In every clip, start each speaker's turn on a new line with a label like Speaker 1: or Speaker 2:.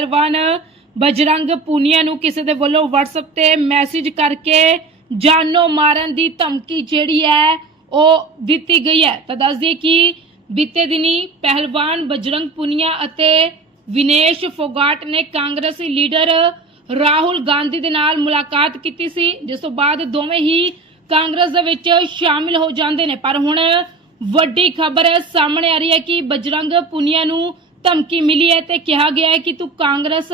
Speaker 1: ਪਹਿਲਵਾਨ ਬਜਰੰਗ ਪੂਨੀਆ ਨੂੰ ਕਿਸੇ ਦੇ ਵੱਲੋਂ WhatsApp ਤੇ ਮੈਸੇਜ ਕਰਕੇ ਜਾਨੋਂ ਮਾਰਨ ਦੀ ਧਮਕੀ ਜਿਹੜੀ ਹੈ, ਉਹ ਦਿੱਤੀ ਗਈ ਹੈ। ਤਾਂ ਦੱਸ ਦਈਏ ਕਿ ਬੀਤੇ ਦਿਨੀ ਪਹਿਲਵਾਨ ਬਜਰੰਗ ਪੁਨੀਆ ਅਤੇ ਵਿਨੇਸ਼ ਫੋਗਾਟ ਨੇ ਕਾਂਗਰਸੀ ਲੀਡਰ ਰਾਹੁਲ ਗਾਂਧੀ ਦੇ ਨਾਲ ਮੁਲਾਕਾਤ ਕੀਤੀ ਸੀ, ਜਿਸ ਤੋਂ ਬਾਅਦ ਦੋਵੇਂ ਹੀ ਕਾਂਗਰਸ ਦੇ ਵਿੱਚ ਸ਼ਾਮਿਲ ਹੋ ਜਾਂਦੇ ਨੇ। ਪਰ ਹੁਣ ਵੱਡੀ ਖਬਰ ਸਾਹਮਣੇ ਆ ਰਹੀ ਹੈ ਕਿ ਬਜਰੰਗ ਪੁਨੀਆ ਨੂੰ ਧਮਕੀ ਮਿਲੀ ਹੈ ਤੇ ਕਿਹਾ ਗਿਆ ਹੈ ਕਿ ਤੂੰ ਕਾਂਗਰਸ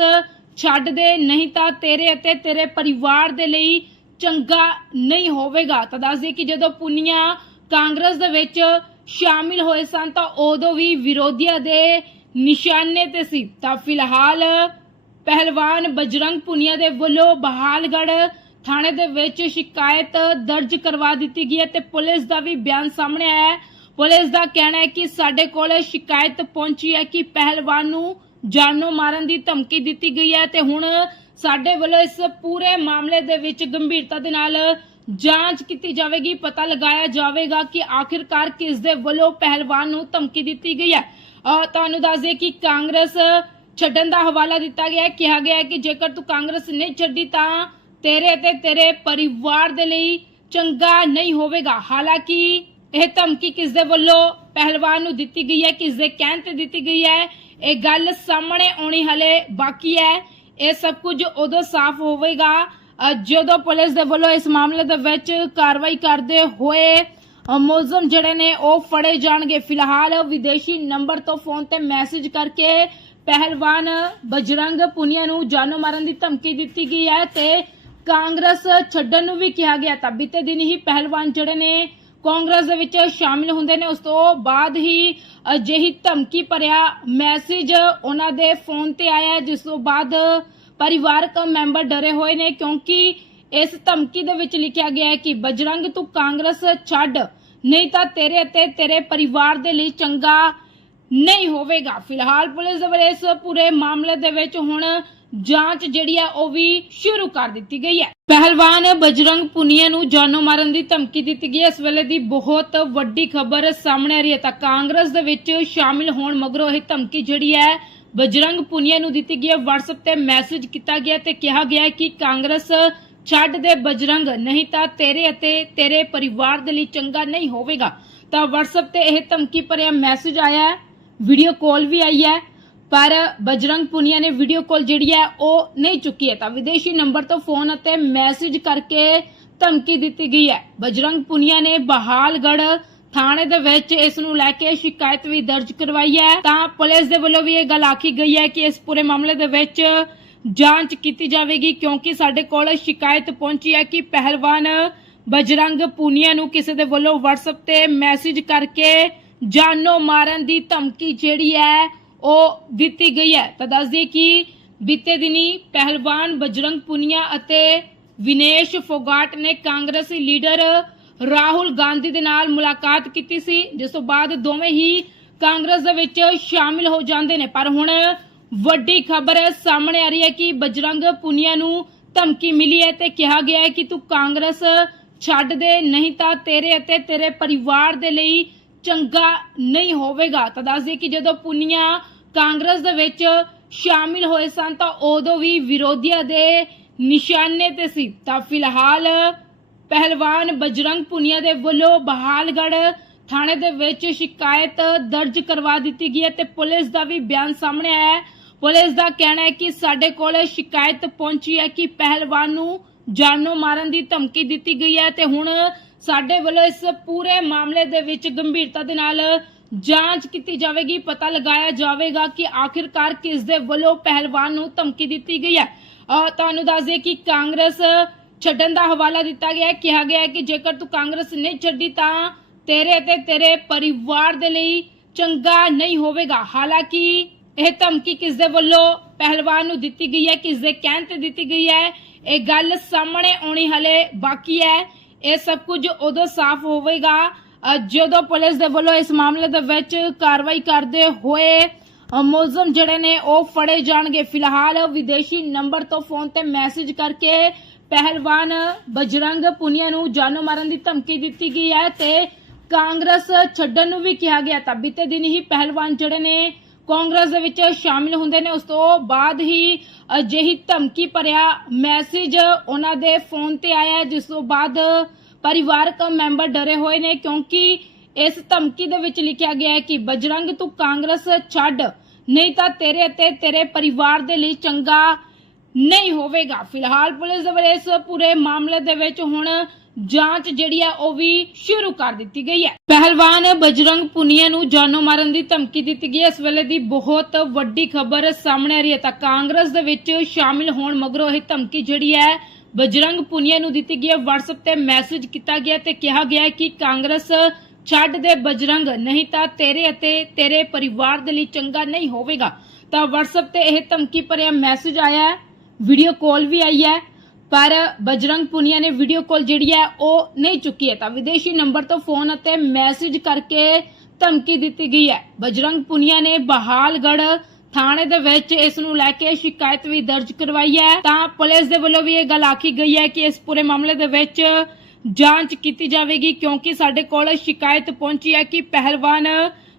Speaker 1: ਛੱਡ ਦੇ, ਨਹੀਂ ਤਾਂ ਤੇਰੇ ਅਤੇ ਤੇਰੇ ਪਰਿਵਾਰ ਦੇ ਲਈ ਚੰਗਾ ਨਹੀਂ ਹੋਵੇਗਾ। ਤਾਂ ਦੱਸ ਦਈਏ ਕਿ ਜਦੋਂ ਪੁਨੀਆ ਕਾਂਗਰਸ ਦੇ ਵਿੱਚ ਸ਼ਾਮਿਲ ਹੋਏ ਸਨ ਤਾਂ ਉਦੋਂ ਵੀ ਵਿਰੋਧੀਆਂ ਦੇ ਨਿਸ਼ਾਨੇ ਤੇ ਸੀ। ਤਾਂ ਫਿਲਹਾਲ ਪਹਿਲਵਾਨ ਬਜਰੰਗ ਪੁਨੀਆ ਦੇ ਵੱਲੋਂ ਬਹਾਲਗੜ ਥਾਣੇ ਦੇ ਵਿੱਚ ਸ਼ਿਕਾਇਤ ਦਰਜ ਕਰਵਾ ਦਿੱਤੀ ਗਈ ਹੈ ਤੇ ਪੁਲਿਸ ਦਾ ਵੀ ਬਿਆਨ ਸਾਹਮਣੇ ਆਇਆ ਹੈ। ਪੁਲਿਸ ਦਾ ਕਹਿਣਾ ਹੈ ਕਿ ਸਾਡੇ ਕੋਲ ਸ਼ਿਕਾਇਤ ਪਹੁੰਚੀ ਹੈ ਕਿ ਪਹਿਲਵਾਨ ਨੂੰ ਜਾਨੋਂ ਮਾਰਨ ਦੀ ਧਮਕੀ ਦਿੱਤੀ ਗਈ ਹੈ ਤੇ ਹੁਣ ਸਾਡੇ ਵੱਲੋਂ ਇਸ ਪੂਰੇ ਮਾਮਲੇ ਦੇ ਵਿੱਚ ਗੰਭੀਰਤਾ ਦੇ ਨਾਲ ਜਾਂਚ ਕੀਤੀ ਜਾਵੇਗੀ, ਪਤਾ ਲਗਾਇਆ ਜਾਵੇਗਾ ਕਿ ਆਖਿਰਕਾਰ ਕਿਸ ਦੇ ਵੱਲੋਂ ਪਹਿਲਵਾਨ ਨੂੰ ਧਮਕੀ ਦਿੱਤੀ ਗਈ ਹੈ। ਤੁਹਾਨੂੰ ਦੱਸ ਦਈਏ ਕਿ ਕਾਂਗਰਸ ਛੱਡਣ ਦਾ ਹਵਾਲਾ ਦਿੱਤਾ ਗਿਆ ਹੈ। ਕਿਹਾ ਗਿਆ ਹੈ ਕਿ ਜੇਕਰ ਤੂੰ ਕਾਂਗਰਸ ਨਹੀਂ ਛੱਡੀ ਤਾਂ ਤੇਰੇ ਅਤੇ ਤੇਰੇ ਪਰਿਵਾਰ ਦੇ ਲਈ ਚੰਗਾ ਨਹੀਂ ਹੋਵੇਗਾ। ਹਾਲਾਂਕਿ ਇਹ ਧਮਕੀ ਕਿਸ ਦੇ ਵੱਲੋਂ ਪਹਿਲਵਾਨ ਨੂੰ ਦਿੱਤੀ ਗਈ ਹੈ? ਕਿਸ ਦੇ ਕਹਿਣ ਤੇ ਦਿੱਤੀ ਗਈ ਹੈ? ਇਹ ਗੱਲ ਸਾਹਮਣੇ ਆਉਣੀ ਹਲੇ ਬਾਕੀ ਹੈ। ਇਹ ਸਭ ਕੁਝ ਉਦੋਂ ਸਾਫ਼ ਹੋਵੇਗਾ ਜਦੋਂ ਪੁਲਿਸ ਦੇ ਵੱਲੋਂ ਇਸ ਮਾਮਲੇ ਦੇ ਵਿੱਚ ਕਾਰਵਾਈ ਕਰਦੇ ਹੋਏ ਮੁਲਜ਼ਮ ਜਿਹੜੇ ਨੇ ਉਹ ਫੜੇ ਜਾਣਗੇ। ਫਿਲਹਾਲ ਵਿਦੇਸ਼ੀ ਨੰਬਰ ਤੋਂ ਫੋਨ ਤੇ ਮੈਸੇਜ ਕਰਕੇ ਪਹਿਲਵਾਨ ਬਜਰੰਗ ਪੁਨੀਆ ਨੂੰ ਜਾਨੋਂ ਮਾਰਨ ਦੀ ਧਮਕੀ ਦਿੱਤੀ ਗਈ ਹੈ ਤੇ ਕਾਂਗਰਸ ਛੱਡਣ ਨੂੰ ਵੀ ਕਿਹਾ ਗਿਆ। ਤਾਂ ਬੀਤੇ ਦਿਨ ਹੀ ਪਹਿਲਵਾਨ ਜਿਹੜੇ ਨੇ ਕਾਂਗਰਸ ਦੇ ਵਿੱਚ ਸ਼ਾਮਿਲ ਹੁੰਦੇ ਨੇ। ਉਸ ਤੋਂ ਬਾਅਦ ਹੀ ਅਜਿਹੀ ਧਮਕੀ ਭਰਿਆ ਮੈਸੇਜ ਉਹਨਾਂ ਦੇ ਫੋਨ ਤੇ ਆਇਆ ਜਿਸ ਤੋਂ ਬਾਅਦ ਪਰਿਵਾਰਕ ਮੈਂਬਰ ਡਰੇ ਹੋਏ ਨੇ, ਕਿਉਂਕਿ ਇਸ ਧਮਕੀ ਦੇ ਵਿੱਚ ਲਿਖਿਆ ਗਿਆ ਹੈ ਕਿ ਬਜਰੰਗ ਤੂੰ ਕਾਂਗਰਸ ਛੱਡ, ਨਹੀਂ ਤਾਂ ਤੇਰੇ ਅਤੇ ਤੇਰੇ ਪਰਿਵਾਰ ਦੇ ਲਈ ਚੰਗਾ ਨਹੀਂ ਹੋਵੇਗਾ। ਫਿਲਹਾਲ ਪੁਲਿਸ ਦੇ ਵੱਲੋਂ ਇਸ ਪੂਰੇ ਮਾਮਲੇ ਦੇ ਵਿੱਚ ਹੁਣ ਜਾਂਚ ਜਿਹੜੀ ਹੈ ਉਹ ਵੀ ਸ਼ੁਰੂ ਕਰ ਦਿੱਤੀ ਗਈ ਹੈ। ਪਹਿਲਵਾਨ ਬਜਰੰਗ ਪੁਨੀਆ ਨੂੰ ਜਾਨੋਂ ਮਾਰਨ ਦੀ ਧਮਕੀ ਦਿੱਤੀ ਗਈ। ਇਸ ਵੇਲੇ ਦੀ ਬਹੁਤ ਵੱਡੀ ਖਬਰ ਸਾਹਮਣੇ ਆ ਰਹੀ ਹੈ। ਤਾਂ ਕਾਂਗਰਸ ਦੇ ਵਿੱਚ ਸ਼ਾਮਿਲ ਹੋਣ ਮਗਰੋਂ ਇਹ ਧਮਕੀ ਜਿਹੜੀ ਹੈ ਬਜਰੰਗ ਪੁਨੀਆ ਨੂੰ ਦਿੱਤੀ ਗਈ ਹੈ। WhatsApp ਤੇ ਮੈਸੇਜ ਕੀਤਾ ਗਿਆ ਤੇ ਕਿਹਾ ਗਿਆ ਕਿ ਕਾਂਗਰਸ ਛੱਡ ਦੇ ਬਜਰੰਗ, ਨਹੀਂ ਤਾਂ ਤੇਰੇ ਅਤੇ ਤੇਰੇ ਪਰਿਵਾਰ ਦੇ ਲਈ ਚੰਗਾ ਨਹੀਂ ਹੋਵੇਗਾ। ਤਾਂ WhatsApp ਤੇ ਇਹ ਧਮਕੀ ਭਰਿਆ ਮੈਸੇਜ ਆਇਆ ਹੈ। ਵੀਡੀਓ ਕਾਲ ਵੀ ਆਈ ਹੈ। ਪਰ ਬਜਰੰਗ ਪੁਨੀਆ ਨੇ ਵੀਡੀਓ ਕਾਲ ਜਿਹੜੀ ਹੈ ਉਹ ਨਹੀਂ ਚੁੱਕੀ ਹੈ। ਤਾਂ ਵਿਦੇਸ਼ੀ ਨੰਬਰ ਤੋਂ ਫੋਨ ਅਤੇ ਮੈਸੇਜ ਕਰਕੇ ਧਮਕੀ ਦਿੱਤੀ ਗਈ ਹੈ। ਬਜਰੰਗ ਪੁਨੀਆ ਨੇ ਬਹਾਲਗੜ ਥਾਣੇ ਦੇ ਵਿੱਚ ਇਸ ਨੂੰ ਲੈ ਕੇ ਸ਼ਿਕਾਇਤ ਵੀ ਦਰਜ ਕਰਵਾਈ ਹੈ। ਤਾਂ ਪੁਲਿਸ ਦੇ ਵੱਲੋਂ ਵੀ ਇਹ ਗੱਲ ਆਖੀ ਗਈ ਹੈ ਕਿ ਇਸ ਪੂਰੇ ਮਾਮਲੇ ਦੇ ਵਿੱਚ ਜਾਂਚ ਕੀਤੀ ਜਾਵੇਗੀ, ਕਿਉਂਕਿ ਸਾਡੇ ਕੋਲ ਸ਼ਿਕਾਇਤ ਪਹੁੰਚੀ ਹੈ ਕਿ ਪਹਿਲਵਾਨ ਬਜਰੰਗ ਪੂਨੀਆ ਨੂੰ ਕਿਸੇ ਦੇ ਵੱਲੋਂ WhatsApp ਤੇ ਮੈਸੇਜ ਕਰਕੇ ਜਾਨੋਂ ਮਾਰਨ ਦੀ ਧਮਕੀ ਜਿਹੜੀ ਹੈ ਉਹ ਦਿੱਤੀ ਗਈ ਹੈ। ਤਾਂ ਦੱਸ ਦਈਏ ਕਿ ਬੀਤੇ ਦਿਨੀ ਪਹਿਲਵਾਨ ਬਜਰੰਗ ਪੁਨੀਆ ਅਤੇ ਵਿਨੇਸ਼ ਫੋਗਾਟ ਨੇ ਕਾਂਗਰਸੀ ਲੀਡਰ ਰਾਹੁਲ ਗਾਂਧੀ ਦੇ ਨਾਲ ਮੁਲਾਕਾਤ ਕੀਤੀ ਸੀ, ਜਿਸ ਤੋਂ ਬਾਅਦ ਦੋਵੇਂ ਹੀ ਕਾਂਗਰਸ ਦੇ ਵਿੱਚ ਸ਼ਾਮਿਲ ਹੋ ਜਾਂਦੇ ਨੇ। ਪਰ ਹੁਣ ਵੱਡੀ ਖਬਰ ਸਾਹਮਣੇ ਆ ਰਹੀ ਹੈ ਕਿ ਬਜਰੰਗ ਪੁਨੀਆ ਨੂੰ ਧਮਕੀ ਮਿਲੀ ਹੈ ਤੇ ਕਿਹਾ ਗਿਆ ਹੈ ਕਿ ਤੂੰ ਕਾਂਗਰਸ ਛੱਡ ਦੇ, ਨਹੀਂ ਤਾਂ ਤੇਰੇ ਅਤੇ ਤੇਰੇ ਪਰਿਵਾਰ ਦੇ ਲਈ ਚੰਗਾ ਨਹੀਂ ਹੋਵੇਗਾ। ਤਾਂ ਦੱਸ ਦਈਏ ਕਿ ਜਦੋਂ ਪੁਨੀਆ ਕਾਂਗਰਸ ਦੇ ਵਿੱਚ ਸ਼ਾਮਿਲ ਹੋਏ ਸਨ, ਤਾਂ ਉਦੋਂ ਵੀ ਵਿਰੋਧੀਆਂ ਦੇ ਨਿਸ਼ਾਨੇ ਤੇ ਸੀ। ਤਾਂ ਫਿਲਹਾਲ ਪਹਿਲਵਾਨ ਬਜਰੰਗ ਪੁਨੀਆ ਦੇ ਵੱਲੋਂ ਬਹਾਲਗੜ ਥਾਣੇ ਦੇ ਵਿੱਚ ਸ਼ਿਕਾਇਤ ਦਰਜ ਕਰਵਾ ਦਿੱਤੀ ਗਈ ਹੈ ਤੇ ਪੁਲਿਸ ਦਾ ਵੀ ਬਿਆਨ ਸਾਹਮਣੇ ਆਇਆ ਹੈ। ਪੁਲਿਸ ਦਾ ਕਹਿਣਾ ਹੈ ਕਿ ਸਾਡੇ ਕੋਲ ਸ਼ਿਕਾਇਤ ਪਹੁੰਚੀ ਹੈ ਕਿ ਪਹਿਲਵਾਨ ਨੂੰ ਜਾਨੋਂ ਮਾਰਨ ਦੀ ਧਮਕੀ ਦਿੱਤੀ ਗਈ ਹੈ ਤੇ ਹੁਣ ਸਾਡੇ ਵੱਲੋਂ ਇਸ ਪੂਰੇ ਮਾਮਲੇ ਦੇ ਵਿੱਚ ਗੰਭੀਰਤਾ ਦੇ ਨਾਲ ਜਾਂਚ ਕੀਤੀ ਜਾਵੇਗੀ, ਪਤਾ ਲਗਾਇਆ ਜਾਵੇਗਾ ਕਿ ਆਖਿਰਕਾਰ ਕਿਸ ਦੇ ਵੱਲੋਂ ਪਹਿਲਵਾਨ ਨੂੰ ਧਮਕੀ ਦਿੱਤੀ ਗਈ ਹੈ। ਅਹ ਤੁਹਾਨੂੰ ਦੱਸ ਦਈਏ ਕਿ ਕਾਂਗਰਸ ਛੱਡਣ ਦਾ ਹਵਾਲਾ ਦਿੱਤਾ ਗਿਆ ਹੈ। ਕਿਹਾ ਗਿਆ ਹੈ ਕਿ ਜੇਕਰ ਤੂੰ ਕਾਂਗਰਸ ਨਹੀਂ ਛੱਡੀ ਤਾਂ ਤੇਰੇ ਅਤੇ ਤੇਰੇ ਪਰਿਵਾਰ ਦੇ ਲਈ ਚੰਗਾ ਨਹੀਂ ਹੋਵੇਗਾ। ਹਾਲਾਂਕਿ ਇਹ ਧਮਕੀ ਕਿਸ ਦੇ ਵੱਲੋਂ ਪਹਿਲਵਾਨ ਨੂੰ ਦਿੱਤੀ ਗਈ ਹੈ, ਕਿਸ ਦੇ ਕਹਿਣ ਤੇ ਦਿੱਤੀ ਗਈ ਹੈ, ਇਹ ਗੱਲ ਸਾਹਮਣੇ ਆਉਣੀ ਹਲੇ ਬਾਕੀ ਹੈ। ਇਹ ਸਭ ਕੁਝ ਉਦੋਂ ਸਾਫ਼ ਹੋਵੇਗਾ ਜਦੋਂ ਪੁਲਿਸ ਦੇ ਵੱਲੋਂ ਇਸ ਮਾਮਲੇ ਦੇ ਵਿੱਚ ਕਾਰਵਾਈ ਕਰਦੇ ਹੋਏ ਮੁਲਜ਼ਮ ਜਿਹੜੇ ਨੇ ਉਹ ਫੜੇ ਜਾਣਗੇ। ਫਿਲਹਾਲ ਵਿਦੇਸ਼ੀ ਨੰਬਰ ਤੋਂ ਫੋਨ ਤੇ ਮੈਸੇਜ ਕਰਕੇ ਪਹਿਲਵਾਨ ਬਜਰੰਗ ਪੁਨੀਆ ਨੂੰ ਜਾਨੋਂ ਮਾਰਨ ਦੀ ਧਮਕੀ ਦਿੱਤੀ ਗਈ ਹੈ ਤੇ ਕਾਂਗਰਸ ਛੱਡਣ ਨੂੰ ਵੀ ਕਿਹਾ ਗਿਆ। ਤਾਂ ਬੀਤੇ ਦਿਨ ਹੀ ਪਹਿਲਵਾਨ ਜਿਹੜੇ ਨੇ ਕਾਂਗਰਸ ਦੇ ਵਿੱਚ ਸ਼ਾਮਿਲ ਹੁੰਦੇ ਨੇ। ਉਸ ਤੋਂ ਬਾਅਦ ਹੀ ਅਜਿਹੀ ਧਮਕੀ ਭਰਿਆ ਮੈਸੇਜ ਉਹਨਾਂ ਦੇ ਫੋਨ ਤੇ ਆਇਆ, ਜਿਸ ਤੋਂ ਬਾਅਦ ਪਰਿਵਾਰਕ ਮੈਂਬਰ ਡਰੇ ਹੋਏ ਨੇ, ਕਿਉਂਕਿ ਇਸ ਧਮਕੀ ਦੇ ਵਿੱਚ ਲਿਖਿਆ ਗਿਆ ਹੈ ਕਿ ਬਜਰੰਗ ਤੂੰ ਕਾਂਗਰਸ ਛੱਡ, ਨਹੀਂ ਤਾਂ ਤੇਰੇ ਅਤੇ ਤੇਰੇ ਪਰਿਵਾਰ ਦੇ ਲਈ ਚੰਗਾ ਨਹੀਂ ਹੋਵੇਗਾ। ਫਿਲਹਾਲ ਪੁਲਿਸ ਦੇ ਵੱਲੋਂ ਇਸ ਪੂਰੇ ਮਾਮਲੇ ਦੇ ਵਿੱਚ ਹੁਣ ਜਾਂਚ ਜਿਹੜੀ ਹੈ ਉਹ ਵੀ ਸ਼ੁਰੂ ਕਰ ਦਿੱਤੀ ਗਈ ਹੈ। ਪਹਿਲਵਾਨ ਬਜਰੰਗ ਪੁਨੀਆ ਨੂੰ ਜਾਨੋਂ ਮਾਰਨ ਦੀ ਧਮਕੀ ਦਿੱਤੀ ਗਈ। ਹੈ ਇਸ ਵੇਲੇ ਦੀ ਬਹੁਤ ਵੱਡੀ ਖਬਰ ਸਾਹਮਣੇ ਆ ਰਹੀ ਹੈ। ਤਾਂ ਕਾਂਗਰਸ ਦੇ ਵਿੱਚ ਸ਼ਾਮਿਲ ਹੋਣ ਮਗਰੋਂ ਇਹ ਧਮਕੀ ਜਿਹੜੀ ਹੈ ਬਜਰੰਗ ਪੁਨੀਆ ਨੂੰ ਦਿੱਤੀ ਗਈ ਹੈ। WhatsApp ਤੇ ਮੈਸੇਜ ਕੀਤਾ ਗਿਆ ਤੇ ਕਿਹਾ ਗਿਆ ਕਿ ਕਾਂਗਰਸ ਛੱਡ ਦੇ ਬਜਰੰਗ, ਨਹੀਂ ਤਾਂ ਤੇਰੇ ਅਤੇ ਤੇਰੇ ਪਰਿਵਾਰ ਦੇ ਲਈ ਚੰਗਾ ਨਹੀਂ ਹੋਵੇਗਾ। ਤਾਂ WhatsApp ਤੇ ਇਹ ਧਮਕੀ ਭਰਿਆ ਮੈਸੇਜ ਆਇਆ ਹੈ। ਵੀਡੀਓ ਕਾਲ ਵੀ ਆਈ ਹੈ। ਪਰ ਬਜਰੰਗ ਪੁਨੀਆ ਨੇ ਵੀਡੀਓ ਕਾਲ ਜਿਹੜੀ ਹੈ ਉਹ ਨਹੀਂ ਚੁੱਕੀ ਹੈ। ਤਾਂ ਵਿਦੇਸ਼ੀ ਨੰਬਰ ਤੋਂ ਫੋਨ ਅਤੇ ਮੈਸੇਜ ਕਰਕੇ ਧਮਕੀ ਦਿੱਤੀ ਗਈ ਹੈ। ਬਜਰੰਗ ਪੁਨੀਆ ਨੇ ਬਹਾਲਗੜ ਥਾਣੇ ਦੇ ਵਿੱਚ ਇਸ ਨੂੰ ਲੈ ਕੇ ਸ਼ਿਕਾਇਤ ਵੀ ਦਰਜ ਕਰਵਾਈ ਹੈ। ਤਾਂ ਪੁਲਿਸ ਦੇ ਵੱਲੋਂ ਵੀ ਇਹ ਗੱਲ ਆਖੀ ਗਈ ਹੈ ਕਿ ਇਸ ਪੂਰੇ ਮਾਮਲੇ ਦੇ ਵਿੱਚ ਜਾਂਚ ਕੀਤੀ ਜਾਵੇਗੀ, ਕਿਉਂਕਿ ਸਾਡੇ ਕੋਲ ਸ਼ਿਕਾਇਤ ਪਹੁੰਚੀ ਹੈ ਕਿ ਪਹਿਲਵਾਨ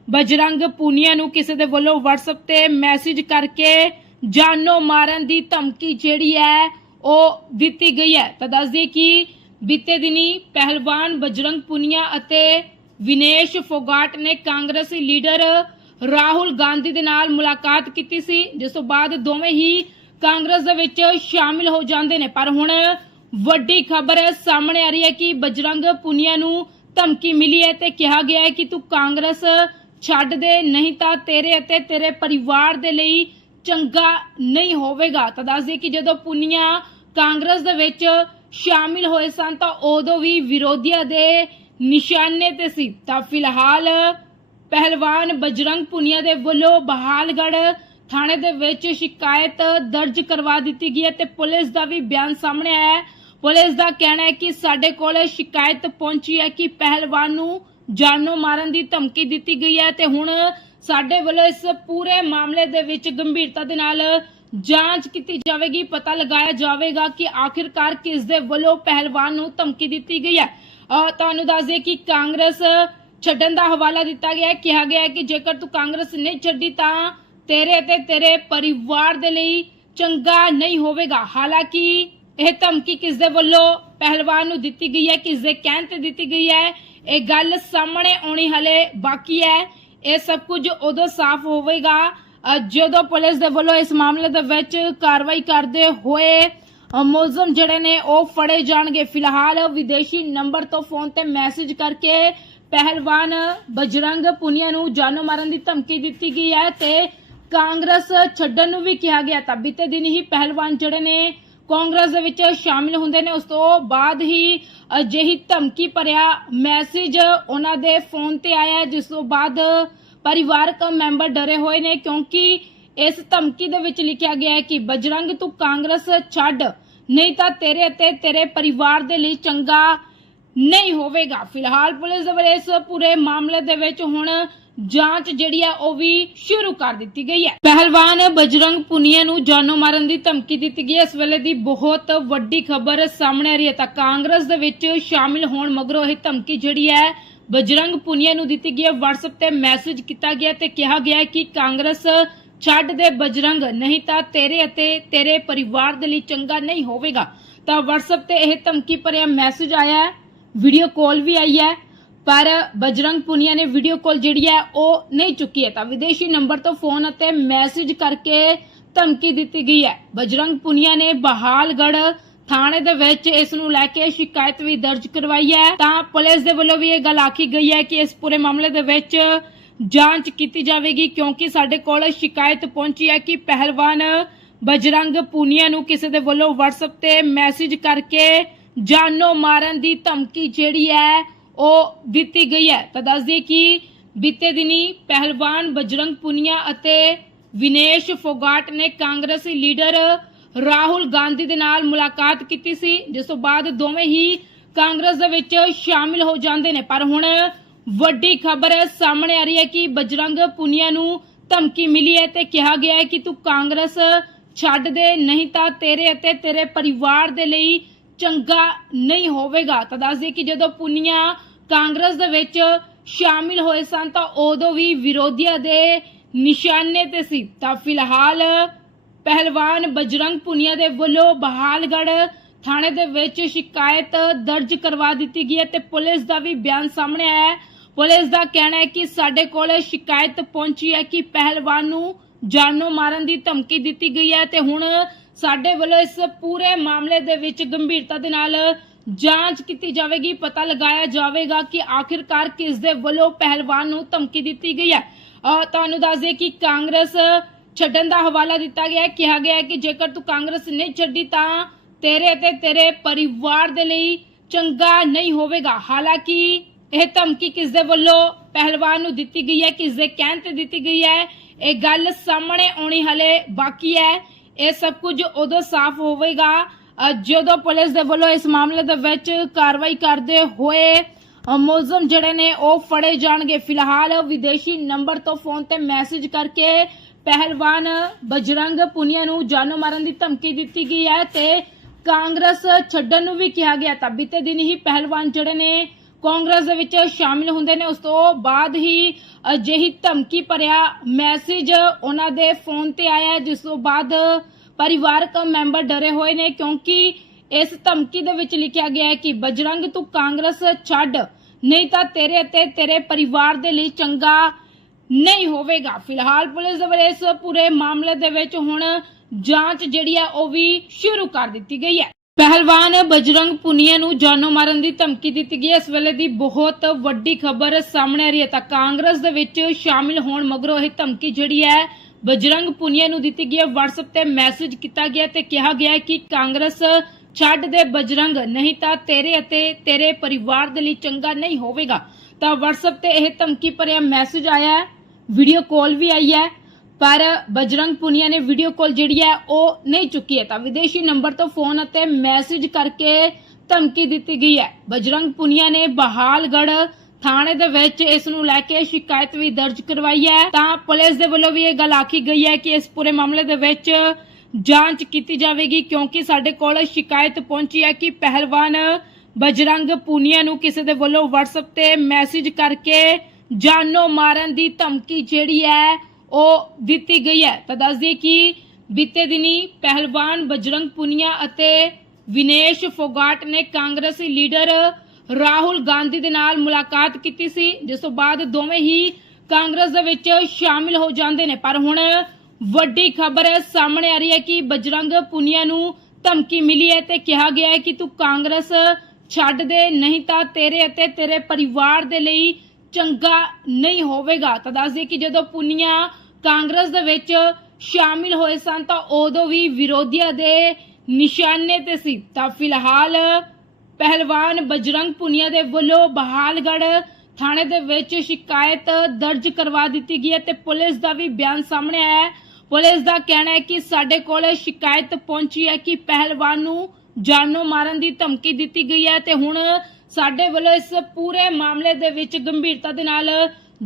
Speaker 1: ਬਜਰੰਗ ਪੂਨੀਆ ਨੂੰ ਕਿਸੇ ਦੇ ਵੱਲੋਂ WhatsApp ਤੇ ਮੈਸੇਜ ਕਰਕੇ ਜਾਨੋਂ ਮਾਰਨ ਦੀ ਧਮਕੀ ਜਿਹੜੀ ਹੈ ਉਹ ਦਿੱਤੀ ਗਈ ਹੈ। ਤਾਂ ਦੱਸ ਦਈਏ ਕਿ ਬੀਤੇ ਦਿਨੀ ਪਹਿਲਵਾਨ ਬਜਰੰਗ ਪੁਨੀਆ ਅਤੇ ਵਿਨੇਸ਼ ਫੋਗਾਟ ਨੇ ਕਾਂਗਰਸੀ ਲੀਡਰ ਰਾਹੁਲ ਗਾਂਧੀ ਦੇ ਨਾਲ ਮੁਲਾਕਾਤ ਕੀਤੀ ਸੀ, ਜਿਸ ਤੋਂ ਬਾਅਦ ਦੋਵੇਂ ਹੀ ਕਾਂਗਰਸ ਦੇ ਵਿੱਚ ਸ਼ਾਮਿਲ ਹੋ ਜਾਂਦੇ ਨੇ। ਪਰ ਹੁਣ ਵੱਡੀ ਖਬਰ ਸਾਹਮਣੇ ਆ ਰਹੀ ਹੈ ਕਿ ਬਜਰੰਗ ਪੁਨੀਆ ਨੂੰ ਧਮਕੀ ਮਿਲੀ ਹੈ ਤੇ ਕਿਹਾ ਗਿਆ ਹੈ ਕਿ ਤੂੰ ਕਾਂਗਰਸ ਛੱਡ ਦੇ, ਨਹੀਂ ਤਾਂ ਤੇਰੇ ਅਤੇ ਤੇਰੇ ਪਰਿਵਾਰ ਦੇ ਲਈ ਚੰਗਾ ਨਹੀਂ ਹੋਵੇਗਾ। ਤਾਂ ਦੱਸ ਦਈਏ ਕਿ ਜਦੋਂ ਪੁਨੀਆ ਕਾਂਗਰਸ ਦੇ ਵਿੱਚ ਸ਼ਾਮਿਲ ਹੋਏ ਸਨ, ਤਾਂ ਉਦੋਂ ਵੀ ਵਿਰੋਧੀਆਂ ਦੇ ਨਿਸ਼ਾਨੇ ਤੇ ਸੀ। ਤਾਂ ਫਿਲਹਾਲ ਪਹਿਲਵਾਨ ਬਜਰੰਗ ਪੁਨੀਆ ਦੇ ਵੱਲੋਂ ਬਹਾਲਗੜ ਥਾਣੇ ਦੇ ਵਿੱਚ ਸ਼ਿਕਾਇਤ ਦਰਜ ਕਰਵਾ ਦਿੱਤੀ ਗਈ ਹੈ ਤੇ ਪੁਲਿਸ ਦਾ ਵੀ ਬਿਆਨ ਸਾਹਮਣੇ ਆਇਆ ਹੈ। ਪੁਲਿਸ ਦਾ ਕਹਿਣਾ ਹੈ ਕਿ ਸਾਡੇ ਕੋਲ ਸ਼ਿਕਾਇਤ ਪਹੁੰਚੀ ਹੈ ਕਿ ਪਹਿਲਵਾਨ ਨੂੰ ਜਾਨੋਂ ਮਾਰਨ ਦੀ ਧਮਕੀ ਦਿੱਤੀ ਗਈ ਹੈ ਤੇ ਹੁਣ ਸਾਡੇ ਵੱਲੋਂ ਇਸ ਪੂਰੇ ਮਾਮਲੇ ਦੇ ਵਿੱਚ ਗੰਭੀਰਤਾ ਦੇ ਨਾਲ ਜਾਂਚ ਕੀਤੀ ਜਾਵੇਗੀ, ਪਤਾ ਲਗਾਇਆ ਜਾਵੇਗਾ ਕਿ ਆਖਿਰਕਾਰ ਕਿਸ ਦੇ ਵੱਲੋਂ ਪਹਿਲਵਾਨ ਨੂੰ ਧਮਕੀ ਦਿੱਤੀ ਗਈ ਹੈ। ਤੁਹਾਨੂੰ ਦੱਸ ਦਈਏ ਕਿ ਕਾਂਗਰਸ ਛੱਡਣ ਦਾ ਹਵਾਲਾ ਦਿੱਤਾ ਗਿਆ ਹੈ। ਕਿਹਾ ਗਿਆ ਹੈ ਕਿ ਜੇਕਰ ਤੂੰ ਕਾਂਗਰਸ ਨਹੀਂ ਛੱਡੀ ਤਾਂ ਤੇਰੇ ਤੇ ਤੇਰੇ ਪਰਿਵਾਰ ਦੇ ਲਈ ਚੰਗਾ ਨਹੀਂ ਹੋਵੇਗਾ। ਹਾਲਾਂਕਿ ਇਹ ਧਮਕੀ ਕਿਸ ਦੇ ਵੱਲੋਂ ਪਹਿਲਵਾਨ ਨੂੰ ਦਿੱਤੀ ਗਈ ਹੈ, ਕਿਸ ਦੇ ਕਹਿਣ ਤੇ ਦਿੱਤੀ ਗਈ ਹੈ, ਇਹ ਗੱਲ ਸਾਹਮਣੇ ਆਉਣੀ ਹਲੇ ਬਾਕੀ ਹੈ। ਇਹ ਸਭ ਕੁਝ ਉਦੋਂ ਸਾਫ਼ ਹੋਵੇਗਾ ਜਦੋਂ ਪੁਲਿਸ ਦੇ ਵੱਲੋਂ ਇਸ ਮਾਮਲੇ ਦੇ ਵਿੱਚ ਕਾਰਵਾਈ ਕਰਦੇ ਹੋਏ ਮੁਲਜ਼ਮ ਜਿਹੜੇ ਨੇ ਉਹ ਫੜੇ ਜਾਣਗੇ। ਫਿਲਹਾਲ ਵਿਦੇਸ਼ੀ ਨੰਬਰ ਤੋਂ ਫੋਨ ਤੇ ਮੈਸੇਜ ਕਰਕੇ ਪਹਿਲਵਾਨ ਬਜਰੰਗ ਪੁਨੀਆ ਨੂੰ ਜਾਨੋਂ ਮਾਰਨ ਦੀ ਧਮਕੀ ਦਿੱਤੀ ਗਈ ਹੈ ਤੇ ਕਾਂਗਰਸ ਛੱਡਣ ਨੂੰ ਵੀ ਕਿਹਾ ਗਿਆ। ਤਾਂ ਬੀਤੇ ਦਿਨ ਹੀ ਪਹਿਲਵਾਨ ਜਿਹੜੇ ਨੇ ਕਾਂਗਰਸ ਦੇ ਵਿੱਚ ਸ਼ਾਮਿਲ ਹੁੰਦੇ ਨੇ। ਉਸ ਤੋਂ ਬਾਅਦ ਹੀ ਅਜਿਹੀ ਧਮਕੀ ਭਰਿਆ ਮੈਸੇਜ ਉਹਨਾਂ ਦੇ ਫੋਨ ਤੇ ਆਇਆ, ਜਿਸ ਤੋਂ ਬਾਅਦ ਪਰਿਵਾਰਕ ਮੈਂਬਰ ਡਰੇ ਹੋਏ ਨੇ, ਕਿਉਂਕਿ ਇਸ ਧਮਕੀ ਦੇ ਵਿੱਚ ਲਿਖਿਆ ਗਿਆ ਹੈ ਕਿ, ਬਜਰੰਗ, ਤੂੰ ਕਾਂਗਰਸ ਛੱਡ, ਨਹੀਂ ਤਾਂ ਤੇਰੇ ਅਤੇ ਤੇਰੇ ਪਰਿਵਾਰ ਦੇ ਲਈ ਚੰਗਾ ਨਹੀਂ ਹੋਵੇਗਾ। ਫਿਲਹਾਲ ਪੁਲਿਸ ਦੇ ਵੱਲੋਂ ਇਸ ਪੂਰੇ ਮਾਮਲੇ ਦੇ ਵਿੱਚ ਹੁਣ ਜਾਂਚ ਜਿਹੜੀ ਹੈ ਉਹ ਵੀ ਸ਼ੁਰੂ ਕਰ ਦਿੱਤੀ ਗਈ ਹੈ। ਪਹਿਲਵਾਨ ਬਜਰੰਗ ਪੁਨੀਆ ਨੂੰ ਜਾਨੋਂ ਮਾਰਨ ਦੀ ਧਮਕੀ ਦਿੱਤੀ ਗਈ। ਹੈ ਇਸ ਵੇਲੇ ਦੀ ਬਹੁਤ ਵੱਡੀ ਖਬਰ ਸਾਹਮਣੇ ਆ ਰਹੀ ਹੈ ਤਾਂ ਕਾਂਗਰਸ ਦੇ ਵਿੱਚ ਸ਼ਾਮਿਲ ਹੋਣ ਮਗਰੋਂ ਇਹ ਧਮਕੀ ਜਿਹੜੀ ਹੈ ਬਜਰੰਗ ਪੁਨੀਆ ਨੂੰ ਦਿੱਤੀ ਗਈ ਹੈ। WhatsApp ਤੇ ਮੈਸੇਜ ਕੀਤਾ ਗਿਆ ਤੇ ਕਿਹਾ ਗਿਆ ਕਿ ਕਾਂਗਰਸ ਛੱਡ ਦੇ ਬਜਰੰਗ, ਨਹੀਂ ਤਾਂ ਤੇਰੇ ਅਤੇ ਤੇਰੇ ਪਰਿਵਾਰ ਦੇ ਲਈ ਚੰਗਾ ਨਹੀਂ ਹੋਵੇਗਾ। ਤਾਂ WhatsApp ਤੇ ਇਹ ਧਮਕੀ ਭਰਿਆ ਮੈਸੇਜ ਆਇਆ ਹੈ। ਵੀਡੀਓ ਕਾਲ ਵੀ ਆਈ ਹੈ। ਪਰ ਬਜਰੰਗ ਪੁਨੀਆ ਨੇ ਵੀਡੀਓ ਕਾਲ ਜਿਹੜੀ ਹੈ ਉਹ ਨਹੀਂ ਚੁੱਕੀ ਹੈ ਤਾਂ ਵਿਦੇਸ਼ੀ ਨੰਬਰ ਤੋਂ ਫੋਨ ਅਤੇ ਮੈਸੇਜ ਕਰਕੇ ਧਮਕੀ ਦਿੱਤੀ ਗਈ ਹੈ। ਬਜਰੰਗ ਪੁਨੀਆ ਨੇ ਬਹਾਲਗੜ ਥਾਣੇ ਦੇ ਵਿੱਚ ਇਸ ਨੂੰ ਲੈ ਕੇ ਸ਼ਿਕਾਇਤ ਵੀ ਦਰਜ ਕਰਵਾਈ ਹੈ। ਤਾਂ ਪੁਲਿਸ ਦੇ ਵੱਲੋਂ ਵੀ ਇਹ ਗੱਲ ਆਖੀ ਗਈ ਹੈ ਕਿ ਇਸ ਪੂਰੇ ਮਾਮਲੇ ਦੇ ਵਿੱਚ ਜਾਂਚ ਕੀਤੀ ਜਾਵੇਗੀ ਕਿਉਂਕਿ ਸਾਡੇ ਕੋਲ ਸ਼ਿਕਾਇਤ ਪਹੁੰਚੀ ਹੈ ਕਿ ਪਹਿਲਵਾਨ ਬਜਰੰਗ ਪੁਨੀਆ ਨੂੰ ਕਿਸੇ ਦੇ ਵੱਲੋਂ WhatsApp ਤੇ ਮੈਸੇਜ ਕਰਕੇ ਜਾਨੋਂ ਮਾਰਨ ਦੀ ਧਮਕੀ ਜਿਹੜੀ ਹੈ ਉਹ ਦਿੱਤੀ ਗਈ ਹੈ। ਤਾਂ ਦੱਸ ਦਈਏ ਕਿ ਬੀਤੇ ਦਿਨੀ ਪਹਿਲਵਾਨ ਬਜਰੰਗ ਪੁਨੀਆ ਅਤੇ ਵਿਨੇਸ਼ ਫੋਗਾਟ ਨੇ ਕਾਂਗਰਸੀ ਲੀਡਰ ਰਾਹੁਲ ਗਾਂਧੀ ਦੇ ਨਾਲ ਮੁਲਾਕਾਤ ਕੀਤੀ ਸੀ, ਜਿਸ ਤੋਂ ਬਾਅਦ ਦੋਵੇਂ ਹੀ ਕਾਂਗਰਸ ਦੇ ਵਿੱਚ ਸ਼ਾਮਿਲ ਹੋ ਜਾਂਦੇ ਨੇ। ਪਰ ਹੁਣ ਵੱਡੀ ਖਬਰ ਸਾਹਮਣੇ ਆ ਰਹੀ ਹੈ ਕਿ ਬਜਰੰਗ ਪੁਨੀਆ ਨੂੰ ਧਮਕੀ ਮਿਲੀ ਹੈ ਤੇ ਕਿਹਾ ਗਿਆ ਹੈ ਕਿ ਤੂੰ ਕਾਂਗਰਸ ਛੱਡ ਦੇ, ਨਹੀਂ ਤਾਂ ਤੇਰੇ ਅਤੇ ਤੇਰੇ ਪਰਿਵਾਰ ਦੇ ਲਈ ਚੰਗਾ ਨਹੀਂ ਹੋਵੇਗਾ। ਤਾਂ ਦੱਸ ਦਈਏ ਕਿ ਜਦੋਂ ਪੁਨੀਆ ਕਾਂਗਰਸ ਦੇ ਵਿੱਚ ਸ਼ਾਮਿਲ ਹੋਏ ਸਨ ਤਾਂ ਉਦੋਂ ਵੀ ਵਿਰੋਧੀਆਂ ਦੇ ਨਿਸ਼ਾਨੇ ਤੇ ਸੀ। ਤਾਂ ਫਿਲਹਾਲ ਪਹਿਲਵਾਨ ਬਜਰੰਗ ਪੁਨੀਆ ਦੇ ਵੱਲੋਂ ਬਹਾਲਗੜ੍ਹ ਥਾਣੇ ਦੇ ਵਿੱਚ ਸ਼ਿਕਾਇਤ ਦਰਜ ਕਰਵਾ ਦਿੱਤੀ ਗਈ ਹੈ ਤੇ ਪੁਲਿਸ ਦਾ ਵੀ ਬਿਆਨ ਸਾਹਮਣੇ ਆਇਆ ਹੈ। ਪੁਲਿਸ ਦਾ ਕਹਿਣਾ ਹੈ ਕਿ ਸਾਡੇ ਕੋਲ ਸ਼ਿਕਾਇਤ ਪਹੁੰਚੀ ਹੈ ਕਿ ਪਹਿਲਵਾਨ ਨੂੰ ਜਾਨੋਂ ਮਾਰਨ ਦੀ ਧਮਕੀ ਦਿੱਤੀ ਗਈ ਹੈ ਤੇ ਹੁਣ ਸਾਡੇ ਵੱਲੋਂ ਇਸ ਪੂਰੇ ਮਾਮਲੇ ਦੇ ਵਿੱਚ ਗੰਭੀਰਤਾ ਦੇ ਨਾਲ ਜਾਂਚ ਕੀਤੀ ਜਾਵੇਗੀ, ਪਤਾ ਲਗਾਇਆ ਜਾਵੇਗਾ ਕਿ ਆਖਿਰਕਾਰ ਕਿਸ ਦੇ ਵੱਲੋਂ ਪਹਿਲਵਾਨ ਨੂੰ ਧਮਕੀ ਦਿੱਤੀ ਗਈ ਹੈ। ਤੁਹਾਨੂੰ ਦੱਸ ਦਈਏ ਕਿ ਕਾਂਗਰਸ ਛੱਡਣ ਦਾ ਹਵਾਲਾ ਦਿੱਤਾ ਗਿਆ ਹੈ। ਕਿਹਾ ਗਿਆ ਹੈ ਕਿ ਜੇਕਰ ਤੂੰ ਕਾਂਗਰਸ ਨਹੀਂ ਛੱਡੀ ਤਾਂ ਤੇਰੇ ਤੇ ਤੇਰੇ ਪਰਿਵਾਰ ਦੇ ਲਈ ਚੰਗਾ ਨਹੀਂ ਹੋਵੇਗਾ। ਹਾਲਾਂਕਿ ਇਹ ਧਮਕੀ ਕਿਸ ਦੇ ਵੱਲੋਂ ਪਹਿਲਵਾਨ ਨੂੰ ਦਿੱਤੀ ਗਈ ਹੈ, ਕਿਸ ਦੇ ਕਹਿਣ ਤੇ ਦਿੱਤੀ ਗਈ ਹੈ, ਇਹ ਗੱਲ ਸਾਹਮਣੇ ਆਉਣੀ ਹਲੇ ਬਾਕੀ ਹੈ। ਇਹ ਸਭ ਕੁਝ ਉਦੋਂ ਸਾਫ਼ ਹੋਵੇਗਾ ਜਦੋਂ ਪੁਲਿਸ ਦੇ ਵੱਲੋਂ ਇਸ ਮਾਮਲੇ ਦੇ ਵਿੱਚ ਕਾਰਵਾਈ ਕਰਦੇ ਹੋਏ ਮੁਲਜ਼ਮ ਜਿਹੜੇ ਨੇ ਉਹ ਫੜੇ ਜਾਣਗੇ। ਫਿਲਹਾਲ ਵਿਦੇਸ਼ੀ ਨੰਬਰ ਤੋਂ ਫੋਨ ਤੇ ਮੈਸੇਜ ਕਰਕੇ ਪਹਿਲਵਾਨ ਬਜਰੰਗ ਪੁਨੀਆ ਨੂੰ ਜਾਨੋਂ ਮਾਰਨ ਦੀ ਧਮਕੀ ਦਿੱਤੀ ਗਈ ਹੈ ਤੇ ਕਾਂਗਰਸ ਛੱਡਣ ਨੂੰ ਵੀ ਕਿਹਾ ਗਿਆ ਤਾਂ ਬੀਤੇ ਦਿਨ ਹੀ ਪਹਿਲਵਾਨ ਜਿਹੜੇ ਨੇ ਕਾਂਗਰਸ ਦੇ ਵਿੱਚ ਸ਼ਾਮਿਲ ਹੁੰਦੇ ਨੇ। ਉਸ ਤੋਂ ਬਾਅਦ ਹੀ ਅਜਿਹੀ ਧਮਕੀ ਭਰਿਆ ਮੈਸੇਜ ਉਹਨਾਂ ਦੇ ਫੋਨ ਤੇ ਆਇਆ ਜਿਸ ਤੋਂ ਬਾਅਦ ਪਰਿਵਾਰਕ ਮੈਂਬਰ ਡਰੇ ਹੋਏ ਨੇ ਕਿਉਂਕਿ ਇਸ ਧਮਕੀ ਦੇ ਵਿੱਚ ਲਿਖਿਆ ਗਿਆ ਹੈ ਕਿ ਬਜਰੰਗ ਤੂੰ ਕਾਂਗਰਸ ਛੱਡ, ਨਹੀਂ ਤਾਂ ਤੇਰੇ ਤੇ ਤੇਰੇ ਪਰਿਵਾਰ ਦੇ ਲਈ ਚੰਗਾ ਨਹੀਂ ਹੋਵੇਗਾ। ਫਿਲਹਾਲ ਪੁਲਿਸ ਦੇ ਵੱਲੋਂ ਇਸ ਪੂਰੇ ਮਾਮਲੇ ਦੇ ਵਿੱਚ ਹੁਣ ਜਾਂਚ ਜਿਹੜੀ ਹੈ ਉਹ ਵੀ ਸ਼ੁਰੂ ਕਰ ਦਿੱਤੀ ਗਈ ਹੈ। ਪਹਿਲਵਾਨ ਬਜਰੰਗ ਪੁਨੀਆ ਨੂੰ ਜਾਨੋਂ ਮਾਰਨ ਦੀ ਧਮਕੀ ਦਿੱਤੀ ਗਈ ਇਸ ਵੇਲੇ ਦੀ ਬਹੁਤ ਵੱਡੀ ਖਬਰ ਸਾਹਮਣੇ ਆ ਰਹੀ ਹੈ ਤਾਂ ਕਾਂਗਰਸ ਦੇ ਵਿੱਚ ਸ਼ਾਮਿਲ ਹੋਣ ਮਗਰੋਂ ਇਹ ਧਮਕੀ ਜਿਹੜੀ ਹੈ ਬਜਰੰਗ ਪੁਨੀਆ ਨੂੰ ਦਿੱਤੀ ਗਈ WhatsApp ਤੇ ਮੈਸੇਜ ਕੀਤਾ ਗਿਆ ਤੇ ਕਿਹਾ ਗਿਆ ਕਿ ਕਾਂਗਰਸ ਛੱਡ ਦੇ ਬਜਰੰਗ, ਨਹੀਂ ਤਾਂ ਤੇਰੇ ਅਤੇ ਤੇਰੇ ਪਰਿਵਾਰ ਦੇ ਲਈ ਚੰਗਾ ਨਹੀਂ ਹੋਵੇਗਾ। ਤਾਂ WhatsApp ਤੇ ਇਹ ਧਮਕੀ ਭਰਿਆ ਮੈਸੇਜ ਆਇਆ ਹੈ ਵੀਡੀਓ ਕਾਲ ਵੀ ਆਈ ਹੈ, ਪਰ ਬਜਰੰਗ ਪੁਨੀਆ ਨੇ ਵੀਡੀਓ ਕਾਲ ਜਿਹੜੀ ਹੈ ਉਹ ਨਹੀਂ ਚੁੱਕੀ ਹੈ। ਤਾਂ ਵਿਦੇਸ਼ੀ ਨੰਬਰ ਤੋਂ ਫੋਨ ਅਤੇ ਮੈਸੇਜ ਕਰਕੇ ਧਮਕੀ ਦਿੱਤੀ ਗਈ ਹੈ। ਬਜਰੰਗ ਪੁਨੀਆ ਨੇ ਬਹਾਲਗੜ੍ਹ ਥਾਣੇ ਦੇ ਵਿੱਚ ਇਸ ਨੂੰ ਲੈ ਕੇ ਸ਼ਿਕਾਇਤ ਵੀ ਦਰਜ ਕਰਵਾਈ ਹੈ। ਤਾਂ ਪੁਲਿਸ ਦੇ ਵੱਲੋਂ ਵੀ ਇਹ ਗੱਲ ਆਖੀ ਗਈ ਹੈ ਕਿ ਇਸ ਪੂਰੇ ਮਾਮਲੇ ਦੇ ਵਿੱਚ ਜਾਂਚ ਕੀਤੀ ਜਾਵੇਗੀ, ਕਿਉਂਕਿ ਸਾਡੇ ਕੋਲ ਸ਼ਿਕਾਇਤ ਪਹੁੰਚੀ ਹੈ ਕਿ ਪਹਿਲਵਾਨ ਬਜਰੰਗ ਪੂਨੀਆ ਨੂੰ ਕਿਸੇ ਦੇ ਵੱਲੋਂ WhatsApp ਤੇ ਮੈਸੇਜ ਕਰਕੇ ਜਾਨੋ ਮਾਰਨ ਦੀ ਧਮਕੀ ਜਿਹੜੀ ਹੈ, ਉਹ ਦਿੱਤੀ ਗਈ ਹੈ। ਤਾਂ ਦੱਸ ਦਈਏ ਕਿ ਬੀਤੇ ਦਿਨੀ ਪਹਿਲਵਾਨ ਬਜਰੰਗ ਪੁਨੀਆ ਅਤੇ ਵਿਨੇਸ਼ ਫੋਗਾਟ ਨੇ ਕਾਂਗਰਸੀ ਲੀਡਰ ਰਾਹੁਲ ਗਾਂਧੀ ਦੇ ਨਾਲ ਮੁਲਾਕਾਤ ਕੀਤੀ ਸੀ, ਜਿਸ ਤੋਂ ਬਾਅਦ ਦੋਵੇਂ ਹੀ ਕਾਂਗਰਸ ਦੇ ਵਿੱਚ ਸ਼ਾਮਿਲ ਹੋ ਜਾਂਦੇ ਨੇ। ਪਰ ਹੁਣ ਵੱਡੀ ਖਬਰ ਸਾਹਮਣੇ ਆ ਰਹੀ ਹੈ ਕਿ ਬਜਰੰਗ ਪੁਨੀਆ ਨੂੰ ਧਮਕੀ ਮਿਲੀ ਹੈ ਤੇ ਕਿਹਾ ਗਿਆ ਹੈ ਕਿ ਤੂੰ ਕਾਂਗਰਸ ਛੱਡ ਦੇ, ਨਹੀਂ ਤਾਂ ਤੇਰੇ ਅਤੇ ਤੇਰੇ ਪਰਿਵਾਰ ਦੇ ਲਈ ਚੰਗਾ ਨਹੀਂ ਹੋਵੇਗਾ। ਤਾਂ ਦੱਸ ਦਈਏ ਕਿ ਜਦੋਂ ਪੁਨੀਆ ਕਾਂਗਰਸ ਦੇ ਵਿੱਚ ਸ਼ਾਮਿਲ ਹੋਏ ਸਨ ਤਾਂ ਉਦੋਂ ਵੀ ਵਿਰੋਧੀਆਂ ਦੇ ਨਿਸ਼ਾਨੇ ਤੇ ਸੀ। ਤਾਂ ਫਿਲਹਾਲ ਪਹਿਲਵਾਨ ਬਜਰੰਗ ਪੁਨੀਆ ਦੇ ਵੱਲੋਂ ਬਹਾਲਗੜ੍ਹ ਥਾਣੇ ਦੇ ਵਿੱਚ ਸ਼ਿਕਾਇਤ ਦਰਜ ਕਰਵਾ ਦਿੱਤੀ ਗਈ ਹੈ ਤੇ ਪੁਲਿਸ ਦਾ ਵੀ ਬਿਆਨ ਸਾਹਮਣੇ ਆਇਆ ਹੈ। ਪੁਲਿਸ ਦਾ ਕਹਿਣਾ ਹੈ ਕਿ ਸਾਡੇ ਕੋਲ ਸ਼ਿਕਾਇਤ ਪਹੁੰਚੀ ਹੈ ਕਿ ਪਹਿਲਵਾਨ ਨੂੰ ਜਾਨੋਂ ਮਾਰਨ ਦੀ ਧਮਕੀ ਦਿੱਤੀ ਗਈ ਹੈ ਤੇ ਹੁਣ ਸਾਡੇ ਵੱਲੋਂ ਇਸ ਪੂਰੇ ਮਾਮਲੇ ਦੇ ਵਿੱਚ ਗੰਭੀਰਤਾ ਦੇ ਨਾਲ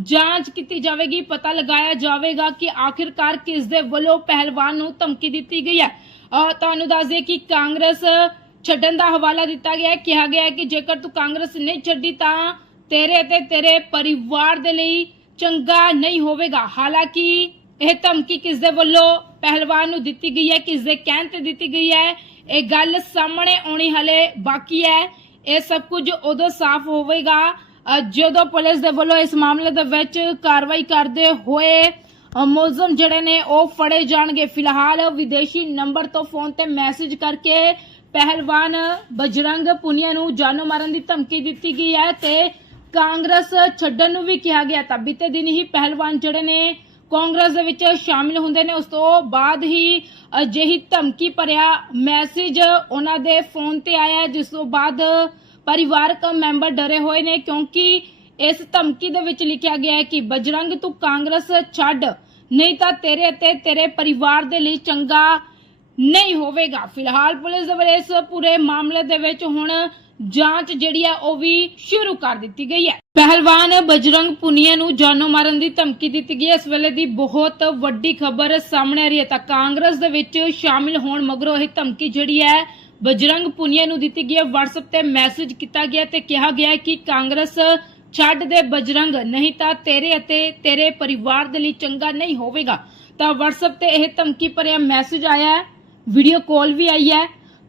Speaker 1: ਜਾਂਚ ਕੀਤੀ ਜਾਵੇਗੀ। ਪਤਾ ਲਗਾਇਆ ਜਾਵੇਗਾ ਕਿ ਆਖਿਰਕਾਰ ਕਿਸ ਦੇ ਵੱਲੋਂ ਪਹਿਲਵਾਨ ਨੂੰ ਧਮਕੀ ਦਿੱਤੀ ਗਈ ਹੈ। ਤੁਹਾਨੂੰ ਦੱਸ ਦਈਏ ਕਿ ਕਾਂਗਰਸ ਛੱਡਣ ਦਾ ਹਵਾਲਾ ਦਿੱਤਾ ਗਿਆ ਹੈ। ਕਿਹਾ ਗਿਆ ਹੈ ਕਿ ਜੇਕਰ ਤੂੰ ਕਾਂਗਰਸ ਨਹੀਂ ਛੱਡੀ ਤਾਂ ਤੇਰੇ ਤੇ ਤੇਰੇ ਪਰਿਵਾਰ ਦੇ ਲਈ ਚੰਗਾ ਨਹੀਂ ਹੋਵੇਗਾ। ਹਾਲਾਂਕਿ ਇਹ ਧਮਕੀ ਕਿਸ ਦੇ ਵੱਲੋਂ ਪਹਿਲਵਾਨ ਨੂੰ ਦਿੱਤੀ ਗਈ ਹੈ ਕਿਸ ਦੇ ਕਹਿਣ ਤੇ ਦਿੱਤੀ ਗਈ ਹੈ, ਇਹ ਗੱਲ ਸਾਹਮਣੇ ਆਉਣੀ ਹਲੇ ਬਾਕੀ ਹੈ। ਇਹ ਸਭ ਕੁਝ ਉਦੋਂ ਸਾਫ਼ ਹੋਵੇਗਾ ਜਦੋਂ ਪੁਲਿਸ ਦੇ ਵੱਲੋਂ ਇਸ ਮਾਮਲੇ ਦੇ ਵਿੱਚ ਕਾਰਵਾਈ ਕਰਦੇ ਹੋਏ ਮੁਲਜ਼ਮ ਜਿਹੜੇ ਨੇ ਉਹ ਫੜੇ ਜਾਣਗੇ। ਫਿਲਹਾਲ ਵਿਦੇਸ਼ੀ ਨੰਬਰ ਤੋਂ ਫੋਨ ਤੇ ਮੈਸੇਜ ਕਰਕੇ ਪਹਿਲਵਾਨ ਬਜਰੰਗ ਪੁਨੀਆ ਨੂੰ ਜਾਨੋਂ ਮਾਰਨ ਦੀ ਧਮਕੀ ਦਿੱਤੀ ਗਈ ਹੈ ਤੇ ਕਾਂਗਰਸ ਛੱਡਣ ਨੂੰ ਵੀ ਕਿਹਾ ਗਿਆ ਤਾਂ ਬੀਤੇ ਦਿਨ ਹੀ ਪਹਿਲਵਾਨ ਜਿਹੜੇ ਨੇ ਕਾਂਗਰਸ ਦੇ ਵਿੱਚ ਸ਼ਾਮਿਲ ਹੁੰਦੇ ਨੇ, ਉਸ ਤੋਂ ਬਾਅਦ ਹੀ ਅਜਿਹੀ ਧਮਕੀ ਭਰਿਆ ਮੈਸੇਜ ਉਹਨਾਂ ਦੇ ਫੋਨ ਤੇ ਆਇਆ ਜਿਸ ਤੋਂ ਬਾਅਦ ਪਰਿਵਾਰਕ ਮੈਂਬਰ ਡਰੇ ਹੋਏ ਨੇ, ਕਿਉਂਕਿ ਇਸ ਧਮਕੀ ਦੇ ਵਿੱਚ ਲਿਖਿਆ ਗਿਆ ਹੈ ਕਿ ਬਜਰੰਗ ਤੂੰ ਕਾਂਗਰਸ ਛੱਡ, ਨਹੀਂ ਤਾਂ ਤੇਰੇ ਅਤੇ ਤੇਰੇ ਪਰਿਵਾਰ ਦੇ ਲਈ ਚੰਗਾ ਨਹੀਂ ਹੋਵੇਗਾ। ਫਿਲਹਾਲ ਪੁਲਿਸ ਦੇ ਵੱਲੋਂ ਇਸ ਪੂਰੇ ਮਾਮਲੇ ਦੇ ਵਿੱਚ ਹੁਣ ਜਾਂਚ ਜਿਹੜੀ ਹੈ ਉਹ ਵੀ ਸ਼ੁਰੂ ਕਰ ਦਿੱਤੀ ਗਈ ਹੈ। ਪਹਿਲਵਾਨ ਬਜਰੰਗ ਪੁਨੀਆ ਨੂੰ ਜਾਨੋਂ ਮਾਰਨ ਦੀ ਧਮਕੀ ਦਿੱਤੀ ਗਈ। ਹੈ ਇਸ ਵੇਲੇ ਦੀ ਬਹੁਤ ਵੱਡੀ ਖਬਰ ਸਾਹਮਣੇ ਆ ਰਹੀ ਹੈ ਤਾਂ ਕਾਂਗਰਸ ਦੇ ਵਿੱਚ ਸ਼ਾਮਿਲ ਹੋਣ ਮਗਰੋਂ ਇਹ ਧਮਕੀ ਜਿਹੜੀ ਹੈ ਬਜਰੰਗ ਪੁਨੀਆ ਨੂੰ ਦਿੱਤੀ ਗਈ ਹੈ। WhatsApp ਤੇ ਮੈਸੇਜ ਕੀਤਾ ਗਿਆ ਤੇ ਕਿਹਾ ਗਿਆ ਕਿ ਕਾਂਗਰਸ ਛੱਡ ਦੇ ਬਜਰੰਗ, ਨਹੀਂ ਤਾਂ ਤੇਰੇ ਅਤੇ ਤੇਰੇ ਪਰਿਵਾਰ ਦੇ ਲਈ ਚੰਗਾ ਨਹੀਂ ਹੋਵੇਗਾ। ਤਾਂ WhatsApp ਤੇ ਇਹ ਧਮਕੀ ਭਰਿਆ ਮੈਸੇਜ ਆਇਆ ਹੈ। ਵੀਡੀਓ ਕਾਲ ਵੀ ਆਈ ਹੈ,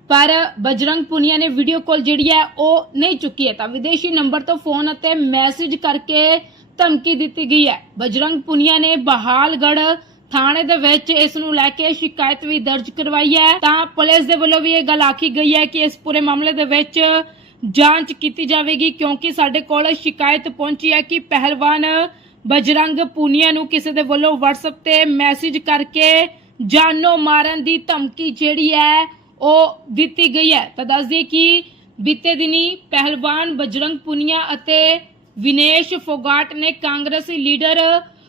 Speaker 1: ਪਰ ਬਜਰੰਗ ਪੁਨੀਆ ਨੇ ਵੀਡੀਓ ਕਾਲ ਜਿਹੜੀ ਹੈ, ਉਹ ਨਹੀਂ ਚੁੱਕੀ ਹੈ। ਤਾਂ ਵਿਦੇਸ਼ੀ ਨੰਬਰ ਤੋਂ ਫੋਨ ਅਤੇ ਮੈਸੇਜ ਕਰਕੇ ਧਮਕੀ ਦਿੱਤੀ ਗਈ ਹੈ। ਬਜਰੰਗ ਪੁਨੀਆ ਨੇ ਬਹਾਲਗੜ ਥਾਣੇ ਦੇ ਵਿੱਚ ਇਸ ਨੂੰ ਲੈ ਕੇ ਸ਼ਿਕਾਇਤ ਵੀ ਦਰਜ ਕਰਵਾਈ ਹੈ। ਤਾਂ ਪੁਲਿਸ ਦੇ ਵੱਲੋਂ ਵੀ ਇਹ ਗੱਲ ਆਖੀ ਗਈ ਹੈ ਕਿ ਇਸ ਪੂਰੇ ਮਾਮਲੇ ਦੇ ਵਿੱਚ ਜਾਂਚ ਕੀਤੀ ਜਾਵੇਗੀ, ਕਿਉਂਕਿ ਸਾਡੇ ਕੋਲ ਸ਼ਿਕਾਇਤ ਪਹੁੰਚੀ ਹੈ ਕਿ ਪਹਿਲਵਾਨ ਬਜਰੰਗ ਪੂਨੀਆ ਨੂੰ ਕਿਸੇ ਦੇ ਵੱਲੋਂ WhatsApp ਤੇ ਮੈਸੇਜ ਕਰਕੇ ਜਾਨੋਂ ਮਾਰਨ ਦੀ ਧਮਕੀ ਜਿਹੜੀ ਹੈ, ਉਹ ਦਿੱਤੀ ਗਈ ਹੈ। ਤਾਂ ਦੱਸ ਦਈਏ ਕਿ ਬੀਤੇ ਦਿਨੀ ਪਹਿਲਵਾਨ ਬਜਰੰਗ ਪੁਨੀਆ ਅਤੇ ਵਿਨੇਸ਼ ਫੋਗਾਟ ਨੇ ਕਾਂਗਰਸੀ ਲੀਡਰ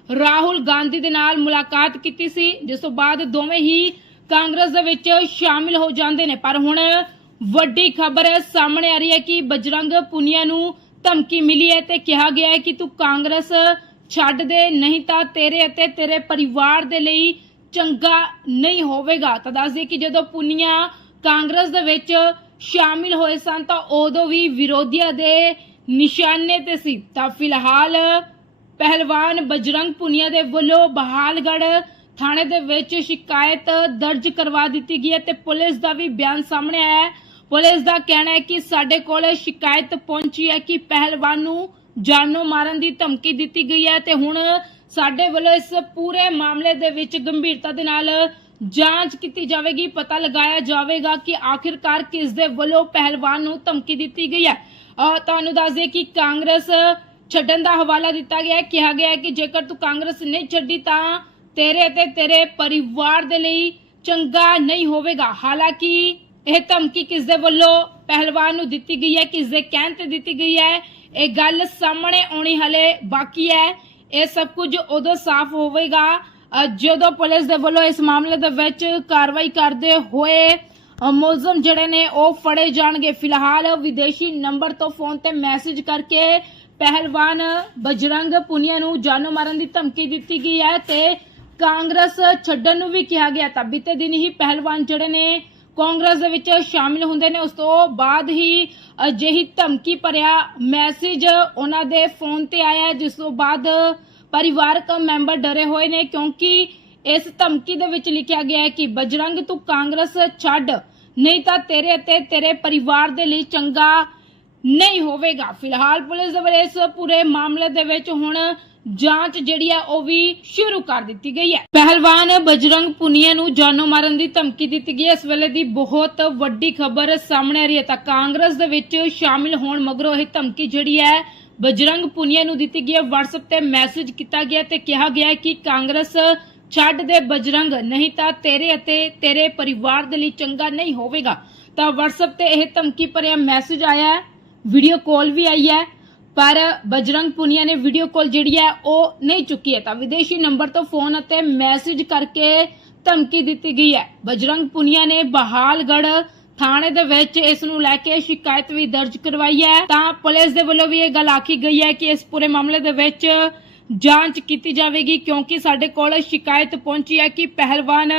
Speaker 1: ਰਾਹੁਲ ਗਾਂਧੀ ਦੇ ਨਾਲ ਮੁਲਾਕਾਤ ਕੀਤੀ ਸੀ, ਜਿਸ ਤੋਂ ਬਾਅਦ ਦੋਵੇਂ ਹੀ ਕਾਂਗਰਸ ਦੇ ਵਿੱਚ ਸ਼ਾਮਿਲ ਹੋ ਜਾਂਦੇ ਨੇ। ਪਰ ਹੁਣ ਵੱਡੀ ਖਬਰ ਸਾਹਮਣੇ ਆ ਰਹੀ ਹੈ ਕਿ ਬਜਰੰਗ ਪੁਨੀਆ ਨੂੰ ਧਮਕੀ ਮਿਲੀ ਹੈ ਤੇ ਕਿਹਾ ਗਿਆ ਹੈ ਕਿ ਤੂੰ ਕਾਂਗਰਸ ਛੱਡ ਦੇ, ਨਹੀਂ ਤਾਂ ਤੇਰੇ ਅਤੇ ਤੇਰੇ ਪਰਿਵਾਰ ਦੇ ਲਈ ਚੰਗਾ ਨਹੀਂ ਹੋਵੇਗਾ। ਤਾਂ ਦੱਸ ਦਈਏ ਕਿ ਜਦੋਂ ਪੁਨੀਆ ਕਾਂਗਰਸ ਦੇ ਵਿੱਚ ਸ਼ਾਮਿਲ ਹੋਏ ਸਨ, ਤਾਂ ਉਦੋਂ ਵੀ ਵਿਰੋਧੀਆਂ ਦੇ ਨਿਸ਼ਾਨੇ ਤੇ ਸੀ। ਤਾਂ ਫਿਲਹਾਲ ਪਹਿਲਵਾਨ ਬਜਰੰਗ ਪੁਨੀਆ ਦੇ ਵੱਲੋਂ ਬਹਾਲਗੜ ਥਾਣੇ ਦੇ ਵਿੱਚ ਸ਼ਿਕਾਇਤ ਦਰਜ ਕਰਵਾ ਦਿੱਤੀ ਗਈ ਹੈ ਤੇ ਪੁਲਿਸ ਦਾ ਵੀ ਬਿਆਨ ਸਾਹਮਣੇ ਆਇਆ ਹੈ। ਪੁਲਿਸ ਦਾ ਕਹਿਣਾ ਹੈ ਕਿ ਸਾਡੇ ਕੋਲ ਸ਼ਿਕਾਇਤ ਪਹੁੰਚੀ ਹੈ ਕਿ ਪਹਿਲਵਾਨ ਨੂੰ ਜਾਨੋਂ ਮਾਰਨ ਦੀ ਧਮਕੀ ਦਿੱਤੀ ਗਈ ਹੈ ਤੇ ਹੁਣ ਸਾਡੇ ਵੱਲੋਂ ਇਸ ਪੂਰੇ ਮਾਮਲੇ ਦੇ ਵਿੱਚ ਗੰਭੀਰਤਾ ਦੇ ਨਾਲ ਜਾਂਚ ਕੀਤੀ ਜਾਵੇਗੀ, ਪਤਾ ਲਗਾਇਆ ਜਾਵੇਗਾ ਕਿ ਆਖਿਰਕਾਰ ਕਿਸ ਦੇ ਵੱਲੋਂ ਪਹਿਲਵਾਨ ਨੂੰ ਧਮਕੀ ਦਿੱਤੀ ਗਈ ਹੈ। ਤੁਹਾਨੂੰ ਦੱਸ ਦਈਏ ਕਿ ਕਾਂਗਰਸ ਛੱਡਣ ਦਾ ਹਵਾਲਾ ਦਿੱਤਾ ਗਿਆ ਹੈ। ਕਿਹਾ ਗਿਆ ਹੈ ਕਿ ਜੇਕਰ ਤੂੰ ਕਾਂਗਰਸ ਨਹੀਂ ਛੱਡੀ ਤਾਂ ਤੇਰੇ ਤੇ ਤੇਰੇ ਪਰਿਵਾਰ ਦੇ ਲਈ ਚੰਗਾ ਨਹੀਂ ਹੋਵੇਗਾ। ਹਾਲਾਂਕਿ ਇਹ ਧਮਕੀ ਕਿਸ ਦੇ ਵੱਲੋਂ ਪਹਿਲਵਾਨ ਨੂੰ ਦਿੱਤੀ ਗਈ ਹੈ, ਕਿਸ ਦੇ ਕਹਿਣ ਤੇ ਦਿੱਤੀ ਗਈ ਹੈ, ਇਹ ਗੱਲ ਸਾਹਮਣੇ ਆਉਣੀ ਹਲੇ ਬਾਕੀ ਹੈ। ਇਹ ਸਭ ਕੁਝ ਉਦੋਂ ਸਾਫ਼ ਹੋਵੇਗਾ। ਜਦੋਂ ਪੁਲਿਸ ਦੇ ਵੱਲੋਂ ਇਸ ਮਾਮਲੇ ਦੇ ਵਿੱਚ ਕਾਰਵਾਈ ਕਰਦੇ ਹੋਏ ਮੁਲਜ਼ਮ ਜਿਹੜੇ ਨੇ ਉਹ ਫੜੇ ਜਾਣਗੇ। ਫਿਲਹਾਲ ਵਿਦੇਸ਼ੀ ਨੰਬਰ ਤੋਂ ਫੋਨ ਤੇ ਮੈਸੇਜ ਕਰਕੇ ਪਹਿਲਵਾਨ ਬਜਰੰਗ ਪੁਨੀਆ ਨੂੰ ਜਾਨੋਂ ਮਾਰਨ ਦੀ ਧਮਕੀ ਦਿੱਤੀ ਗਈ ਹੈ ਤੇ ਕਾਂਗਰਸ ਛੱਡਣ ਨੂੰ ਵੀ ਕਿਹਾ ਗਿਆ। ਤਾਂ ਬੀਤੇ ਦਿਨ ਹੀ ਪਹਿਲਵਾਨ ਜਿਹੜੇ ਨੇ ਕਾਂਗਰਸ ਦੇ ਵਿੱਚ ਸ਼ਾਮਿਲ ਹੁੰਦੇ ਨੇ। ਉਸ ਤੋਂ ਬਾਅਦ ਹੀ ਅਜਿਹੀ ਧਮਕੀ ਭਰਿਆ ਮੈਸੇਜ ਉਹਨਾਂ ਦੇ ਫੋਨ ਤੇ ਆਇਆ। ਜਿਸ ਤੋਂ ਬਾਅਦ ਪਰਿਵਾਰਕ ਮੈਂਬਰ ਡਰੇ ਹੋਏ ਨੇ ਕਿਉਂਕਿ ਇਸ ਧਮਕੀ ਦੇ ਵਿੱਚ ਲਿਖਿਆ ਗਿਆ ਹੈ ਕਿ, ਬਜਰੰਗ, ਤੂੰ ਕਾਂਗਰਸ ਛੱਡ। ਨਹੀਂ ਤਾਂ ਤੇਰੇ ਅਤੇ ਤੇਰੇ ਪਰਿਵਾਰ ਦੇ ਲਈ ਚੰਗਾ ਨਹੀਂ ਹੋਵੇਗਾ। ਫਿਲਹਾਲ ਪੁਲਿਸ ਦੇ ਵੱਲੋਂ ਇਸ ਪੂਰੇ ਮਾਮਲੇ ਦੇ ਵਿੱਚ ਹੁਣ ਜਾਂਚ ਜਿਹੜੀ ਹੈ ਉਹ ਵੀ ਸ਼ੁਰੂ ਕਰ ਦਿੱਤੀ ਗਈ ਹੈ। ਪਹਿਲਵਾਨ ਬਜਰੰਗ ਪੁਨੀਆ ਨੂੰ ਜਾਨੋਂ ਮਾਰਨ ਦੀ ਧਮਕੀ ਦਿੱਤੀ ਗਈ। ਹੈ ਇਸ ਵੇਲੇ ਦੀ ਬਹੁਤ ਵੱਡੀ ਖਬਰ ਸਾਹਮਣੇ ਆ ਰਹੀ ਹੈ ਤਾਂ ਕਾਂਗਰਸ ਦੇ ਵਿੱਚ ਸ਼ਾਮਿਲ ਹੋਣ ਮਗਰੋਂ ਇਹ ਧਮਕੀ ਜਿਹੜੀ ਹੈ ਬਜਰੰਗ ਪੁਨੀਆ ਨੂੰ ਦਿੱਤੀ ਗਈ ਹੈ। WhatsApp ਤੇ ਮੈਸੇਜ ਕੀਤਾ ਗਿਆ ਤੇ ਕਿਹਾ ਗਿਆ ਕਿ ਕਾਂਗਰਸ ਛੱਡ ਦੇ ਬਜਰੰਗ, ਨਹੀਂ ਤਾਂ ਤੇਰੇ ਅਤੇ ਤੇਰੇ ਪਰਿਵਾਰ ਦੇ ਲਈ ਚੰਗਾ ਨਹੀਂ ਹੋਵੇਗਾ। ਤਾਂ WhatsApp ਤੇ ਇਹ ਧਮਕੀ ਭਰਿਆ ਮੈਸੇਜ ਆਇਆ ਹੈ। ਵੀਡੀਓ ਕਾਲ ਵੀ ਆਈ ਹੈ। ਪਰ ਬਜਰੰਗ ਪੁਨੀਆ ਨੇ ਵੀਡੀਓ ਕਾਲ ਜਿਹੜੀ ਹੈ ਉਹ ਨਹੀਂ ਚੁੱਕੀ ਹੈ। ਤਾਂ ਵਿਦੇਸ਼ੀ ਨੰਬਰ ਤੋਂ ਫੋਨ ਅਤੇ ਮੈਸੇਜ ਕਰਕੇ ਧਮਕੀ ਦਿੱਤੀ ਗਈ ਹੈ। ਬਜਰੰਗ ਪੁਨੀਆ ਨੇ ਬਹਾਲਗੜ ਥਾਣੇ ਦੇ ਵਿੱਚ ਇਸ ਨੂੰ ਲੈ ਕੇ ਸ਼ਿਕਾਇਤ ਵੀ ਦਰਜ ਕਰਵਾਈ ਹੈ। ਤਾਂ ਪੁਲਿਸ ਦੇ ਵੱਲੋਂ ਵੀ ਇਹ ਗੱਲ ਆਖੀ ਗਈ ਹੈ ਕਿ ਇਸ ਪੂਰੇ ਮਾਮਲੇ ਦੇ ਵਿੱਚ ਜਾਂਚ ਕੀਤੀ ਜਾਵੇਗੀ, ਕਿਉਂਕਿ ਸਾਡੇ ਕੋਲ ਸ਼ਿਕਾਇਤ ਪਹੁੰਚੀ ਹੈ ਕਿ ਪਹਿਲਵਾਨ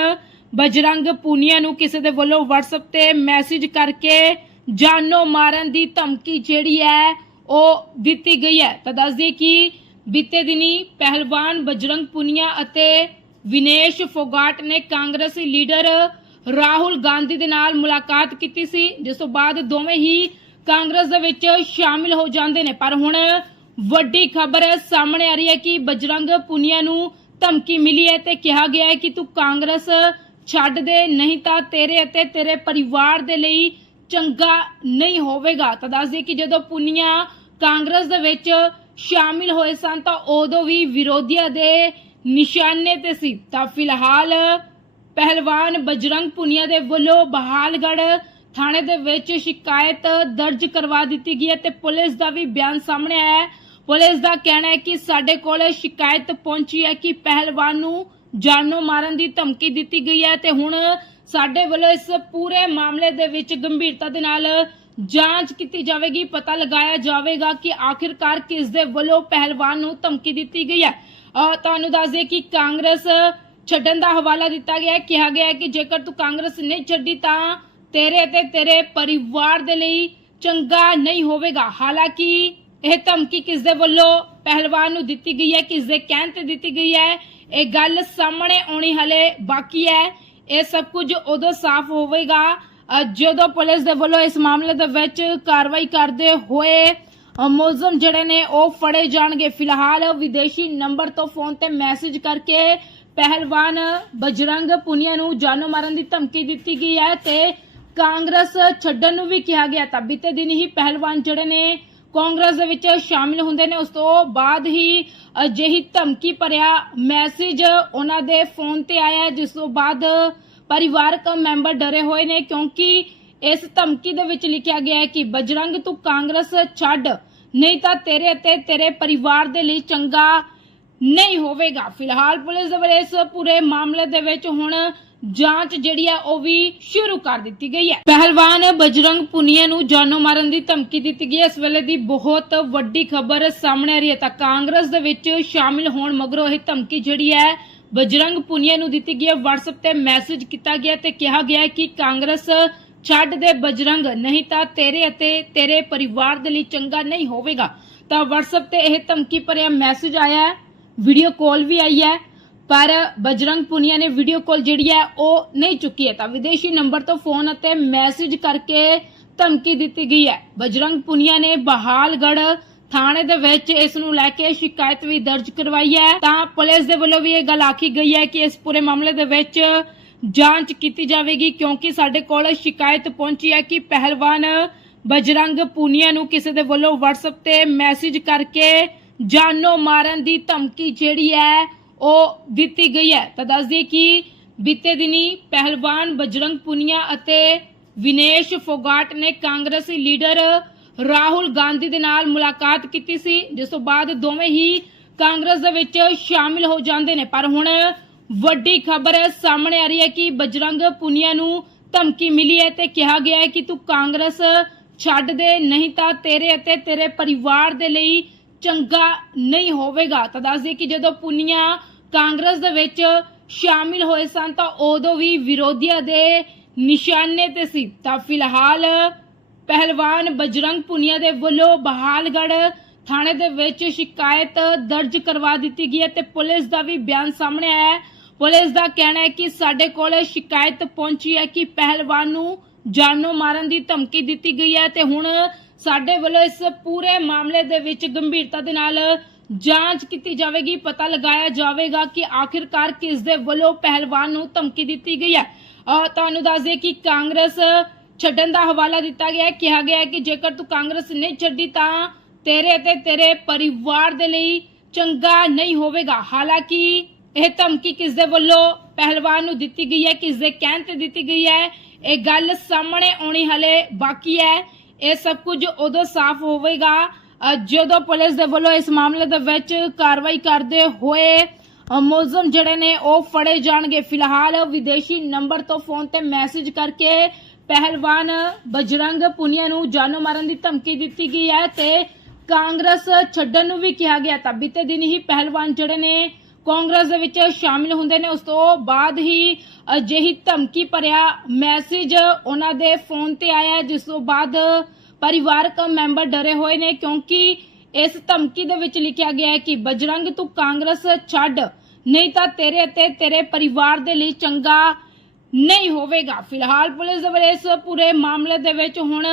Speaker 1: ਬਜਰੰਗ ਪੁਨੀਆ ਨੂੰ ਕਿਸੇ ਦੇ ਵੱਲੋਂ WhatsApp ਤੇ ਮੈਸੇਜ ਕਰਕੇ ਜਾਨੋਂ ਮਾਰਨ ਦੀ ਧਮਕੀ ਜਿਹੜੀ ਹੈ ਉਹ ਦਿੱਤੀ ਗਈ ਹੈ। ਤਾਂ ਦੱਸ ਦਈਏ ਕਿ ਬੀਤੇ ਦਿਨੀ ਪਹਿਲਵਾਨ ਬਜਰੰਗ ਪੁਨੀਆ ਅਤੇ ਵਿਨੇਸ਼ ਫੋਗਾਟ ਨੇ ਕਾਂਗਰਸੀ ਲੀਡਰ ਰਾਹੁਲ ਗਾਂਧੀ ਦੇ ਨਾਲ ਮੁਲਾਕਾਤ ਕੀਤੀ ਸੀ, ਜਿਸ ਤੋਂ ਬਾਅਦ ਦੋਵੇਂ ਹੀ ਕਾਂਗਰਸ ਦੇ ਵਿੱਚ ਸ਼ਾਮਿਲ ਹੋ ਜਾਂਦੇ ਨੇ। ਪਰ ਹੁਣ ਵੱਡੀ ਖਬਰ ਸਾਹਮਣੇ ਆ ਰਹੀ ਹੈ ਕਿ ਬਜਰੰਗ ਪੁਨੀਆ ਨੂੰ ਧਮਕੀ ਮਿਲੀ ਹੈ ਤੇ ਕਿਹਾ ਗਿਆ ਹੈ ਕਿ ਤੂੰ ਕਾਂਗਰਸ ਛੱਡ ਦੇ, ਨਹੀਂ ਤਾਂ ਤੇਰੇ ਅਤੇ ਤੇਰੇ ਪਰਿਵਾਰ ਦੇ ਲਈ ਚੰਗਾ ਨਹੀਂ ਹੋਵੇਗਾ। ਤਾਂ ਦੱਸ ਦਈਏ ਕਿ ਜਦੋਂ ਪੁਨੀਆ ਕਾਂਗਰਸ ਦੇ ਵਿੱਚ ਸ਼ਾਮਿਲ ਹੋਏ ਸਨ, ਤਾਂ ਉਦੋਂ ਵੀ ਵਿਰੋਧੀਆਂ ਦੇ ਨਿਸ਼ਾਨੇ ਤੇ ਸੀ। ਤਾਂ ਫਿਲਹਾਲ ਪਹਿਲਵਾਨ ਬਜਰੰਗ ਪੁਨੀਆ ਦੇ ਵੱਲੋਂ ਬਹਾਲਗੜ ਥਾਣੇ ਦੇ ਵਿੱਚ ਸ਼ਿਕਾਇਤ ਦਰਜ ਕਰਵਾ ਦਿੱਤੀ ਗਈ ਹੈ ਤੇ ਪੁਲਿਸ ਦਾ ਵੀ ਬਿਆਨ ਸਾਹਮਣੇ ਆਇਆ ਹੈ। ਪੁਲਿਸ ਦਾ ਕਹਿਣਾ ਹੈ ਕਿ ਸਾਡੇ ਕੋਲ ਸ਼ਿਕਾਇਤ ਪਹੁੰਚੀ ਹੈ ਕਿ ਪਹਿਲਵਾਨ ਨੂੰ ਜਾਨੋਂ ਮਾਰਨ ਦੀ ਧਮਕੀ ਦਿੱਤੀ ਗਈ ਹੈ ਤੇ ਹੁਣ ਸਾਡੇ ਵੱਲੋਂ ਇਸ ਪੂਰੇ ਮਾਮਲੇ ਦੇ ਵਿੱਚ ਗੰਭੀਰਤਾ ਦੇ ਨਾਲ ਜਾਂਚ ਕੀਤੀ ਜਾਵੇਗੀ, ਪਤਾ ਲਗਾਇਆ ਜਾਵੇਗਾ ਕਿ ਆਖਿਰਕਾਰ ਕਿਸ ਦੇ ਵੱਲੋਂ ਪਹਿਲਵਾਨ ਨੂੰ ਧਮਕੀ ਦਿੱਤੀ ਗਈ ਹੈ। ਤੁਹਾਨੂੰ ਦੱਸ ਦਈਏ ਕਿ ਕਾਂਗਰਸ ਛੱਡਣ ਦਾ ਹਵਾਲਾ ਦਿੱਤਾ ਗਿਆ ਕਿਹਾ ਗਿਆ ਕਿ ਜੇਕਰ ਤੂੰ ਕਾਂਗਰਸ ਨਹੀਂ ਛੱਡੀ ਤਾਂ ਤੇਰੇ ਤੇ ਤੇਰੇ ਪਰਿਵਾਰ ਦੇ ਲਈ ਚੰਗਾ ਨਹੀਂ ਹੋਵੇਗਾ। ਹਾਲਾਂਕਿ ਇਹ ਧਮਕੀ ਕਿਸ ਦੇ ਵੱਲੋਂ ਪਹਿਲਵਾਨ ਨੂੰ ਦਿੱਤੀ ਗਈ ਹੈ, ਕਿਸ ਦੇ ਕਹਿਣ ਤੇ ਦਿੱਤੀ ਗਈ ਹੈ, ਇਹ ਗੱਲ ਸਾਹਮਣੇ ਆਉਣੀ ਹਲੇ ਬਾਕੀ ਹੈ। ਇਹ ਸਭ ਕੁਝ ਉਦੋਂ ਸਾਫ਼ ਹੋਵੇਗਾ ਜਦੋਂ ਪੁਲਿਸ ਦੇ ਵੱਲੋਂ ਇਸ ਮਾਮਲੇ ਦੇ ਵਿੱਚ ਕਾਰਵਾਈ ਕਰਦੇ ਹੋਏ ਮੁਲਜ਼ਮ ਜਿਹੜੇ ਨੇ ਉਹ ਫੜੇ ਜਾਣਗੇ। ਫਿਲਹਾਲ ਵਿਦੇਸ਼ੀ ਨੰਬਰ ਤੋਂ ਫੋਨ ਤੇ ਮੈਸੇਜ ਕਰਕੇ ਪਹਿਲਵਾਨ ਬਜਰੰਗ ਪੁਨੀਆ ਨੂੰ ਜਾਨੋਂ ਮਾਰਨ ਦੀ ਧਮਕੀ ਦਿੱਤੀ ਗਈ ਹੈ ਤੇ ਕਾਂਗਰਸ ਛੱਡਣ ਨੂੰ ਵੀ ਕਿਹਾ ਗਿਆ। ਤਾਂ ਬੀਤੇ ਦਿਨ ਹੀ ਪਹਿਲਵਾਨ ਜਿਹੜੇ ਨੇ ਕਾਂਗਰਸ ਦੇ ਵਿੱਚ ਸ਼ਾਮਿਲ ਹੁੰਦੇ ਨੇ। ਉਸ ਤੋਂ ਬਾਅਦ ਹੀ ਅਜਿਹੀ ਧਮਕੀ ਭਰਿਆ ਮੈਸੇਜ ਉਹਨਾਂ ਦੇ ਫੋਨ ਤੇ ਆਇਆ ਜਿਸ ਤੋਂ ਬਾਅਦ ਪਰਿਵਾਰਕ ਮੈਂਬਰ ਡਰੇ ਹੋਏ ਨੇ, ਕਿਉਂਕਿ ਇਸ ਧਮਕੀ ਦੇ ਵਿੱਚ ਲਿਖਿਆ ਗਿਆ ਹੈ ਕਿ ਬਜਰੰਗ ਤੂੰ ਕਾਂਗਰਸ ਛੱਡ, ਨਹੀਂ ਤਾਂ ਤੇਰੇ ਅਤੇ ਤੇਰੇ ਪਰਿਵਾਰ ਦੇ ਲਈ ਚੰਗਾ ਨਹੀਂ ਹੋਵੇਗਾ। ਫਿਲਹਾਲ ਪੁਲਿਸ ਦੇ ਵੱਲੋਂ ਇਸ ਪੂਰੇ ਮਾਮਲੇ ਦੇ ਵਿੱਚ ਹੁਣ ਜਾਂਚ ਜਿਹੜੀ ਹੈ ਉਹ ਵੀ ਸ਼ੁਰੂ ਕਰ ਦਿੱਤੀ ਗਈ ਹੈ। ਪਹਿਲਵਾਨ ਬਜਰੰਗ ਪੁਨੀਆ ਨੂੰ ਜਾਨੋਂ ਮਾਰਨ ਦੀ ਧਮਕੀ ਦਿੱਤੀ ਗਈ ਹੈ। ਇਸ ਵੇਲੇ ਦੀ ਬਹੁਤ ਵੱਡੀ ਖਬਰ ਸਾਹਮਣੇ ਆ ਰਹੀ ਹੈ ਤਾਂ ਕਾਂਗਰਸ ਦੇ ਵਿੱਚ ਸ਼ਾਮਿਲ ਹੋਣ ਮਗਰੋਂ ਇਹ ਧਮਕੀ ਜਿਹੜੀ ਹੈ ਬਜਰੰਗ ਪੁਨੀਆ ਨੂੰ ਦਿੱਤੀ ਗਈ ਹੈ। WhatsApp ਤੇ ਮੈਸੇਜ ਕੀਤਾ ਗਿਆ ਤੇ ਕਿਹਾ ਗਿਆ ਕਿ ਕਾਂਗਰਸ ਛੱਡ ਦੇ ਬਜਰੰਗ, ਨਹੀਂ ਤਾਂ ਤੇਰੇ ਅਤੇ ਤੇਰੇ ਪਰਿਵਾਰ ਦੇ ਲਈ ਚੰਗਾ ਨਹੀਂ ਹੋਵੇਗਾ। ਤਾਂ WhatsApp ਤੇ ਇਹ ਧਮਕੀ ਭਰਿਆ ਮੈਸੇਜ ਆਇਆ ਹੈ। ਵੀਡੀਓ ਕਾਲ ਵੀ ਆਈ ਹੈ। ਪਰ ਬਜਰੰਗ ਪੁਨੀਆ ਨੇ ਵੀਡੀਓ ਕਾਲ ਜਿਹੜੀ ਹੈ ਉਹ ਨਹੀਂ ਚੁੱਕੀ ਹੈ। ਤਾਂ ਵਿਦੇਸ਼ੀ ਨੰਬਰ ਤੋਂ ਫੋਨ ਅਤੇ ਮੈਸੇਜ ਕਰਕੇ ਧਮਕੀ ਦਿੱਤੀ ਗਈ ਹੈ। ਬਜਰੰਗ ਪੁਨੀਆ ਨੇ ਬਹਾਲਗੜ ਥਾਣੇ ਦੇ ਵਿੱਚ ਇਸ ਨੂੰ ਲੈ ਕੇ ਸ਼ਿਕਾਇਤ ਵੀ ਦਰਜ ਕਰਵਾਈ ਹੈ। ਤਾਂ ਪੁਲਿਸ ਦੇ ਵੱਲੋਂ ਵੀ ਇਹ ਗੱਲ ਆਖੀ ਗਈ ਹੈ ਕਿ ਇਸ ਪੂਰੇ ਮਾਮਲੇ ਦੇ ਵਿੱਚ ਜਾਂਚ ਕੀਤੀ ਜਾਵੇਗੀ, ਕਿਉਂਕਿ ਸਾਡੇ ਕੋਲ ਸ਼ਿਕਾਇਤ ਪਹੁੰਚੀ ਹੈ ਕਿ ਪਹਿਲਵਾਨ ਬਜਰੰਗ ਪੁਨੀਆ ਨੂੰ ਕਿਸੇ ਦੇ ਵੱਲੋਂ WhatsApp ਤੇ ਮੈਸੇਜ ਕਰਕੇ ਜਾਨੋਂ ਮਾਰਨ ਦੀ ਧਮਕੀ ਜਿਹੜੀ ਹੈ ਉਹ ਦਿੱਤੀ ਗਈ ਹੈ। ਤਾਂ ਦੱਸ ਦਈਏ ਕਿ ਬੀਤੇ ਦਿਨੀ ਪਹਿਲਵਾਨ ਬਜਰੰਗ ਪੁਨੀਆ ਅਤੇ ਵਿਨੇਸ਼ ਫੋਗਾਟ ਨੇ ਕਾਂਗਰਸੀ ਲੀਡਰ ਰਾਹੁਲ ਗਾਂਧੀ ਦੇ ਨਾਲ ਮੁਲਾਕਾਤ ਕੀਤੀ ਸੀ, ਜਿਸ ਤੋਂ ਬਾਅਦ ਦੋਵੇਂ ਹੀ ਕਾਂਗਰਸ ਦੇ ਵਿੱਚ ਸ਼ਾਮਿਲ ਹੋ ਜਾਂਦੇ ਨੇ। ਪਰ ਹੁਣ ਵੱਡੀ ਖਬਰ ਸਾਹਮਣੇ ਆ ਰਹੀ ਹੈ ਕਿ ਬਜਰੰਗ ਪੁਨੀਆ ਨੂੰ ਧਮਕੀ ਮਿਲੀ ਹੈ ਤੇ ਕਿਹਾ ਗਿਆ ਹੈ ਕਿ ਤੂੰ ਕਾਂਗਰਸ ਛੱਡ ਦੇ, ਨਹੀਂ ਤਾਂ ਤੇਰੇ ਅਤੇ ਤੇਰੇ ਪਰਿਵਾਰ ਦੇ ਲਈ ਚੰਗਾ ਨਹੀਂ ਹੋਵੇਗਾ। ਤਾਂ ਦੱਸ ਦਈਏ ਕਿ ਜਦੋਂ ਪੁਨੀਆ ਕਾਂਗਰਸ ਦੇ ਵਿੱਚ ਸ਼ਾਮਿਲ ਹੋਏ ਸਨ, ਤਾਂ ਉਦੋਂ ਵੀ ਵਿਰੋਧੀਆਂ ਦੇ ਨਿਸ਼ਾਨੇ ਤੇ ਸੀ। ਤਾਂ ਫਿਲਹਾਲ ਪਹਿਲਵਾਨ ਬਜਰੰਗ ਪੁਨੀਆ ਦੇ ਵੱਲੋਂ ਬਹਾਲਗੜ ਥਾਣੇ ਦੇ ਵਿੱਚ ਸ਼ਿਕਾਇਤ ਦਰਜ ਕਰਵਾ ਦਿੱਤੀ ਗਈ ਹੈ ਤੇ ਪੁਲਿਸ ਦਾ ਵੀ ਬਿਆਨ ਸਾਹਮਣੇ ਆਇਆ ਹੈ। ਪੁਲਿਸ ਦਾ ਕਹਿਣਾ ਹੈ ਕਿ ਸਾਡੇ ਕੋਲ ਸ਼ਿਕਾਇਤ ਪਹੁੰਚੀ ਹੈ ਕਿ ਪਹਿਲਵਾਨ ਨੂੰ ਜਾਨੋਂ ਮਾਰਨ ਦੀ ਧਮਕੀ ਦਿੱਤੀ ਗਈ ਹੈ ਤੇ ਹੁਣ ਸਾਡੇ ਵੱਲੋਂ ਇਸ ਪੂਰੇ ਮਾਮਲੇ ਦੇ ਵਿੱਚ ਗੰਭੀਰਤਾ ਦੇ ਨਾਲ ਜਾਂਚ ਕੀਤੀ ਜਾਵੇਗੀ, ਪਤਾ ਲਗਾਇਆ ਜਾਵੇਗਾ ਕਿ ਆਖਿਰਕਾਰ ਕਿਸ ਦੇ ਵੱਲੋਂ ਪਹਿਲਵਾਨ ਨੂੰ ਧਮਕੀ ਦਿੱਤੀ ਗਈ ਹੈ। ਤੁਹਾਨੂੰ ਦੱਸ ਦਈਏ ਕਿ ਕਾਂਗਰਸ ਛੱਡਣ ਦਾ ਹਵਾਲਾ ਦਿੱਤਾ ਗਿਆ ਹੈ। ਕਿਹਾ ਗਿਆ ਹੈ ਕਿ ਜੇਕਰ ਤੂੰ ਕਾਂਗਰਸ ਨਹੀਂ ਛੱਡੀ ਤਾਂ ਤੇਰੇ ਤੇ ਤੇਰੇ ਪਰਿਵਾਰ ਦੇ ਲਈ ਚੰਗਾ ਨਹੀਂ ਹੋਵੇਗਾ। ਹਾਲਾਂਕਿ ਇਹ ਧਮਕੀ ਕਿਸ ਦੇ ਵੱਲੋਂ ਪਹਿਲਵਾਨ ਨੂੰ ਦਿੱਤੀ ਗਈ ਹੈ, ਕਿਸ ਦੇ ਕਹਿਣ ਤੇ ਦਿੱਤੀ ਗਈ ਹੈ ਇਹ ਗੱਲ ਸਾਹਮਣੇ ਆਉਣੀ ਹਲੇ ਬਾਕੀ ਹੈ। ਇਹ ਸਭ ਕੁਝ ਉਦੋਂ ਸਾਫ਼ ਹੋਵੇਗਾ ਜਦੋਂ ਪੁਲਿਸ ਦੇ ਵੱਲੋਂ ਇਸ ਮਾਮਲੇ ਦੇ ਵਿੱਚ ਕਾਰਵਾਈ ਕਰਦੇ ਹੋਏ ਮੁਲਜ਼ਮ ਜਿਹੜੇ ਨੇ ਉਹ ਫੜੇ ਜਾਣਗੇ। ਫਿਲਹਾਲ ਵਿਦੇਸ਼ੀ ਨੰਬਰ ਤੋਂ ਫੋਨ ਤੇ ਮੈਸੇਜ ਕਰਕੇ ਪਹਿਲਵਾਨ ਬਜਰੰਗ ਪੁਨੀਆ ਨੂੰ ਜਾਨੋਂ ਮਾਰਨ ਦੀ ਧਮਕੀ ਦਿੱਤੀ ਗਈ ਹੈ ਤੇ ਕਾਂਗਰਸ ਛੱਡਣ ਨੂੰ ਵੀ ਕਿਹਾ ਗਿਆ। ਤਾਂ ਬੀਤੇ ਦਿਨ ਹੀ ਪਹਿਲਵਾਨ ਜਿਹੜੇ ਨੇ ਕਾਂਗਰਸ ਦੇ ਵਿੱਚ ਸ਼ਾਮਿਲ ਹੁੰਦੇ ਨੇ। ਉਸ ਤੋਂ ਬਾਅਦ ਹੀ ਅਜਿਹੀ ਧਮਕੀ ਭਰਿਆ ਮੈਸੇਜ ਉਹਨਾਂ ਦੇ ਫੋਨ ਤੇ ਆਇਆ, ਜਿਸ ਤੋਂ ਬਾਅਦ ਪਰਿਵਾਰਕ ਮੈਂਬਰ ਡਰੇ ਹੋਏ ਨੇ, ਕਿਉਂਕਿ ਇਸ ਧਮਕੀ ਦੇ ਵਿੱਚ ਲਿਖਿਆ ਗਿਆ ਹੈ ਕਿ ਬਜਰੰਗ ਤੂੰ ਕਾਂਗਰਸ ਛੱਡ, ਨਹੀਂ ਤਾਂ ਤੇਰੇ ਅਤੇ ਤੇਰੇ ਪਰਿਵਾਰ ਦੇ ਲਈ ਚੰਗਾ ਨਹੀਂ ਹੋਵੇਗਾ। ਫਿਲਹਾਲ ਪੁਲਿਸ ਦੇ ਵੱਲੋਂ ਇਸ ਪੂਰੇ ਮਾਮਲੇ ਦੇ ਵਿੱਚ ਹੁਣ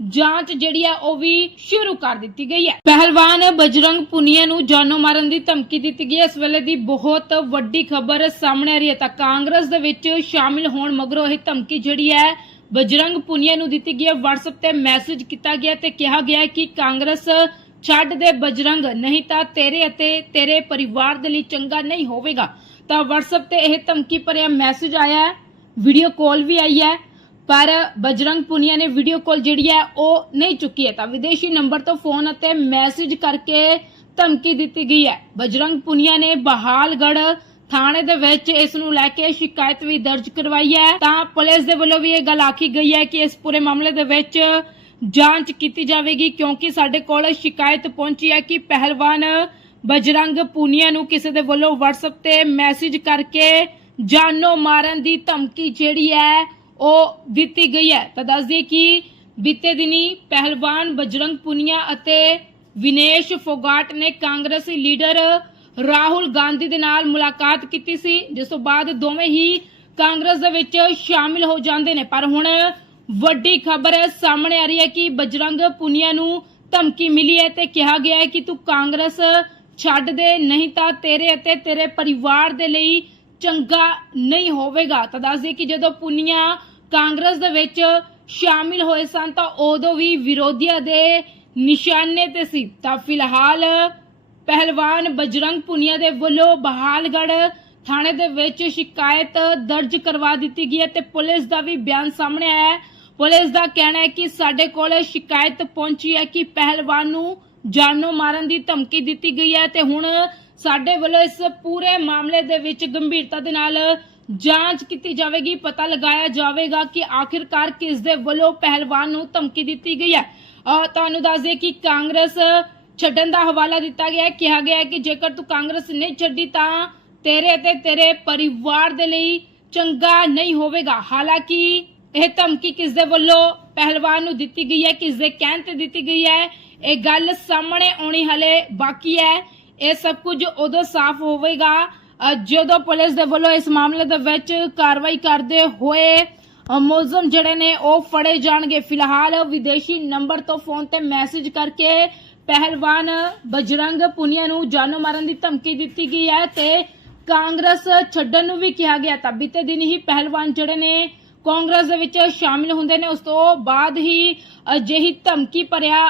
Speaker 1: ਜਾਂਚ ਜਿਹੜੀ ਹੈ ਉਹ ਵੀ ਸ਼ੁਰੂ ਕਰ ਦਿੱਤੀ ਗਈ ਹੈ। ਪਹਿਲਵਾਨ ਬਜਰੰਗ ਪੁਨੀਆ ਨੂੰ ਜਾਨੋਂ ਮਾਰਨ ਦੀ ਧਮਕੀ ਦਿੱਤੀ ਗਈ ਹੈ। ਇਸ ਵੇਲੇ ਦੀ ਬਹੁਤ ਵੱਡੀ ਖਬਰ ਸਾਹਮਣੇ ਆ ਰਹੀ ਹੈ ਤਾਂ ਕਾਂਗਰਸ ਦੇ ਵਿੱਚ ਸ਼ਾਮਿਲ ਹੋਣ ਮਗਰੋਂ ਇਹ ਧਮਕੀ ਜਿਹੜੀ ਹੈ ਬਜਰੰਗ ਪੁਨੀਆ ਨੂੰ ਦਿੱਤੀ ਗਈ ਹੈ। WhatsApp ਤੇ ਮੈਸੇਜ ਕੀਤਾ ਗਿਆ ਤੇ ਕਿਹਾ ਗਿਆ ਕਿ ਕਾਂਗਰਸ ਛੱਡ ਦੇ ਬਜਰੰਗ, ਨਹੀਂ ਤਾਂ ਤੇਰੇ ਅਤੇ ਤੇਰੇ ਪਰਿਵਾਰ ਦੇ ਲਈ ਚੰਗਾ ਨਹੀਂ ਹੋਵੇਗਾ। ਤਾਂ WhatsApp ਤੇ ਇਹ ਧਮਕੀ ਭਰਿਆ ਮੈਸੇਜ ਆਇਆ ਹੈ। ਵੀਡੀਓ ਕਾਲ ਵੀ ਆਈ ਹੈ। ਪਰ ਬਜਰੰਗ ਪੁਨੀਆ ਨੇ ਵੀਡੀਓ ਕਾਲ ਜਿਹੜੀ ਹੈ ਉਹ ਨਹੀਂ ਚੁੱਕੀ ਹੈ ਤਾਂ ਵਿਦੇਸ਼ੀ ਨੰਬਰ ਤੋਂ ਫੋਨ ਅਤੇ ਮੈਸੇਜ ਕਰਕੇ ਧਮਕੀ ਦਿੱਤੀ ਗਈ ਹੈ। ਬਜਰੰਗ ਪੁਨੀਆ ਨੇ ਬਹਾਲਗੜ ਥਾਣੇ ਦੇ ਵਿੱਚ ਇਸ ਨੂੰ ਲੈ ਕੇ ਸ਼ਿਕਾਇਤ ਵੀ ਦਰਜ ਕਰਵਾਈ ਹੈ। ਤਾਂ ਪੁਲਿਸ ਦੇ ਵੱਲੋਂ ਵੀ ਇਹ ਗੱਲ ਆਖੀ ਗਈ ਹੈ ਕਿ ਇਸ ਪੂਰੇ ਮਾਮਲੇ ਦੇ ਵਿੱਚ ਜਾਂਚ ਕੀਤੀ ਜਾਵੇਗੀ ਕਿਉਂਕਿ ਸਾਡੇ ਕੋਲ ਸ਼ਿਕਾਇਤ ਪਹੁੰਚੀ ਹੈ ਕਿ ਪਹਿਲਵਾਨ ਬਜਰੰਗ ਪੁਨੀਆ ਨੂੰ ਕਿਸੇ ਦੇ ਵੱਲੋਂ WhatsApp ਤੇ ਮੈਸੇਜ ਕਰਕੇ ਜਾਨੋਂ ਮਾਰਨ ਦੀ ਧਮਕੀ ਜਿਹੜੀ ਹੈ ਉਹ ਦਿੱਤੀ ਗਈ ਹੈ। ਤਾਂ ਦੱਸ ਦਈਏ ਕਿ ਬੀਤੇ ਦਿਨੀ ਪਹਿਲਵਾਨ ਬਜਰੰਗ ਪੁਨੀਆ ਅਤੇ ਵਿਨੇਸ਼ ਫੋਗਾਟ ਨੇ ਕਾਂਗਰਸੀ ਲੀਡਰ ਰਾਹੁਲ ਗਾਂਧੀ ਦੇ ਨਾਲ ਮੁਲਾਕਾਤ ਕੀਤੀ ਸੀ, ਜਿਸ ਤੋਂ ਬਾਅਦ ਦੋਵੇਂ ਹੀ ਕਾਂਗਰਸ ਦੇ ਵਿੱਚ ਸ਼ਾਮਿਲ ਹੋ ਜਾਂਦੇ ਨੇ। ਪਰ ਹੁਣ ਵੱਡੀ ਖਬਰ ਸਾਹਮਣੇ ਆ ਰਹੀ ਹੈ ਕਿ ਬਜਰੰਗ ਪੁਨੀਆ ਨੂੰ ਧਮਕੀ ਮਿਲੀ ਹੈ ਤੇ ਕਿਹਾ ਗਿਆ ਹੈ ਕਿ ਤੂੰ ਕਾਂਗਰਸ ਛੱਡ ਦੇ, ਨਹੀਂ ਤਾਂ ਤੇਰੇ ਅਤੇ ਤੇਰੇ ਪਰਿਵਾਰ ਦੇ ਲਈ ਚੰਗਾ ਨਹੀਂ ਹੋਵੇਗਾ। ਤਾਂ ਦੱਸ ਦਈਏ ਕਿ ਜਦੋਂ ਪੁਨੀਆ ਕਾਂਗਰਸ ਦੇ ਵਿੱਚ ਸ਼ਾਮਿਲ ਹੋਏ ਸਨ ਤਾਂ ਉਦੋਂ ਵੀ ਵਿਰੋਧੀਆਂ ਦੇ ਨਿਸ਼ਾਨੇ ਤੇ ਸੀ। ਤਾਂ ਫਿਲਹਾਲ ਪਹਿਲਵਾਨ ਬਜਰੰਗ ਪੁਨੀਆ ਦੇ ਵੱਲੋਂ ਬਹਾਲਗੜ੍ਹ ਥਾਣੇ ਦੇ ਵਿੱਚ ਸ਼ਿਕਾਇਤ ਦਰਜ ਕਰਵਾ ਦਿੱਤੀ ਗਈ ਹੈ ਤੇ ਪੁਲਿਸ ਦਾ ਵੀ ਬਿਆਨ ਸਾਹਮਣੇ ਆਇਆ ਹੈ। ਪੁਲਿਸ ਦਾ ਕਹਿਣਾ ਹੈ ਕਿ ਸਾਡੇ ਕੋਲ ਸ਼ਿਕਾਇਤ ਪਹੁੰਚੀ ਹੈ ਕਿ ਪਹਿਲਵਾਨ ਨੂੰ ਜਾਨੋਂ ਮਾਰਨ ਦੀ ਧਮਕੀ ਦਿੱਤੀ ਗਈ ਹੈ ਤੇ ਹੁਣ ਸਾਡੇ ਵੱਲੋਂ ਇਸ ਪੂਰੇ ਮਾਮਲੇ ਦੇ ਵਿੱਚ ਗੰਭੀਰਤਾ ਦੇ ਨਾਲ ਜਾਂਚ ਕੀਤੀ ਜਾਵੇਗੀ, ਪਤਾ ਲਗਾਇਆ ਜਾਵੇਗਾ ਕਿ ਆਖਿਰਕਾਰ ਕਿਸ ਦੇ ਵੱਲੋਂ ਪਹਿਲਵਾਨ ਨੂੰ ਧਮਕੀ ਦਿੱਤੀ ਗਈ ਹੈ। ਤੁਹਾਨੂੰ ਦੱਸ ਦਈਏ ਕਿ ਕਾਂਗਰਸ ਛੱਡਣ ਦਾ ਹਵਾਲਾ ਦਿੱਤਾ ਗਿਆ ਹੈ। ਕਿਹਾ ਗਿਆ ਹੈ ਕਿ ਜੇਕਰ ਤੂੰ ਕਾਂਗਰਸ ਨਹੀਂ ਛੱਡੀ ਤਾਂ ਤੇਰੇ ਤੇ ਤੇਰੇ ਪਰਿਵਾਰ ਦੇ ਲਈ ਚੰਗਾ ਨਹੀਂ ਹੋਵੇਗਾ। ਹਾਲਾਂਕਿ ਇਹ ਧਮਕੀ ਕਿਸ ਦੇ ਵੱਲੋਂ ਪਹਿਲਵਾਨ ਨੂੰ ਦਿੱਤੀ ਗਈ ਹੈ, ਕਿਸ ਦੇ ਕਹਿਣ ਤੇ ਦਿੱਤੀ ਗਈ ਹੈ, ਇਹ ਗੱਲ ਸਾਹਮਣੇ ਆਉਣੀ ਹਲੇ ਬਾਕੀ ਹੈ। ਇਹ ਸਭ ਕੁਝ ਉਦੋਂ ਸਾਫ਼ ਹੋਵੇਗਾ ਜਦੋਂ ਪੁਲਿਸ ਦੇ ਵੱਲੋਂ ਇਸ ਮਾਮਲੇ ਦੇ ਵਿੱਚ ਕਾਰਵਾਈ ਕਰਦੇ ਹੋਏ ਮੁਲਜ਼ਮ ਜਿਹੜੇ ਨੇ ਉਹ ਫੜੇ ਜਾਣਗੇ। ਫਿਲਹਾਲ ਵਿਦੇਸ਼ੀ ਨੰਬਰ ਤੋਂ ਫੋਨ ਤੇ ਮੈਸੇਜ ਕਰਕੇ ਪਹਿਲਵਾਨ ਬਜਰੰਗ ਪੁਨੀਆ ਨੂੰ ਜਾਨੋਂ ਮਾਰਨ ਦੀ ਧਮਕੀ ਦਿੱਤੀ ਗਈ ਹੈ ਤੇ ਕਾਂਗਰਸ ਛੱਡਣ ਨੂੰ ਵੀ ਕਿਹਾ ਗਿਆ ਤਾਂ ਬੀਤੇ ਦਿਨ ਹੀ ਪਹਿਲਵਾਨ ਜਿਹੜੇ ਨੇ ਕਾਂਗਰਸ ਦੇ ਵਿੱਚ ਸ਼ਾਮਿਲ ਹੁੰਦੇ ਨੇ। ਉਸ ਤੋਂ ਬਾਅਦ ਹੀ ਅਜਿਹੀ ਧਮਕੀ ਭਰਿਆ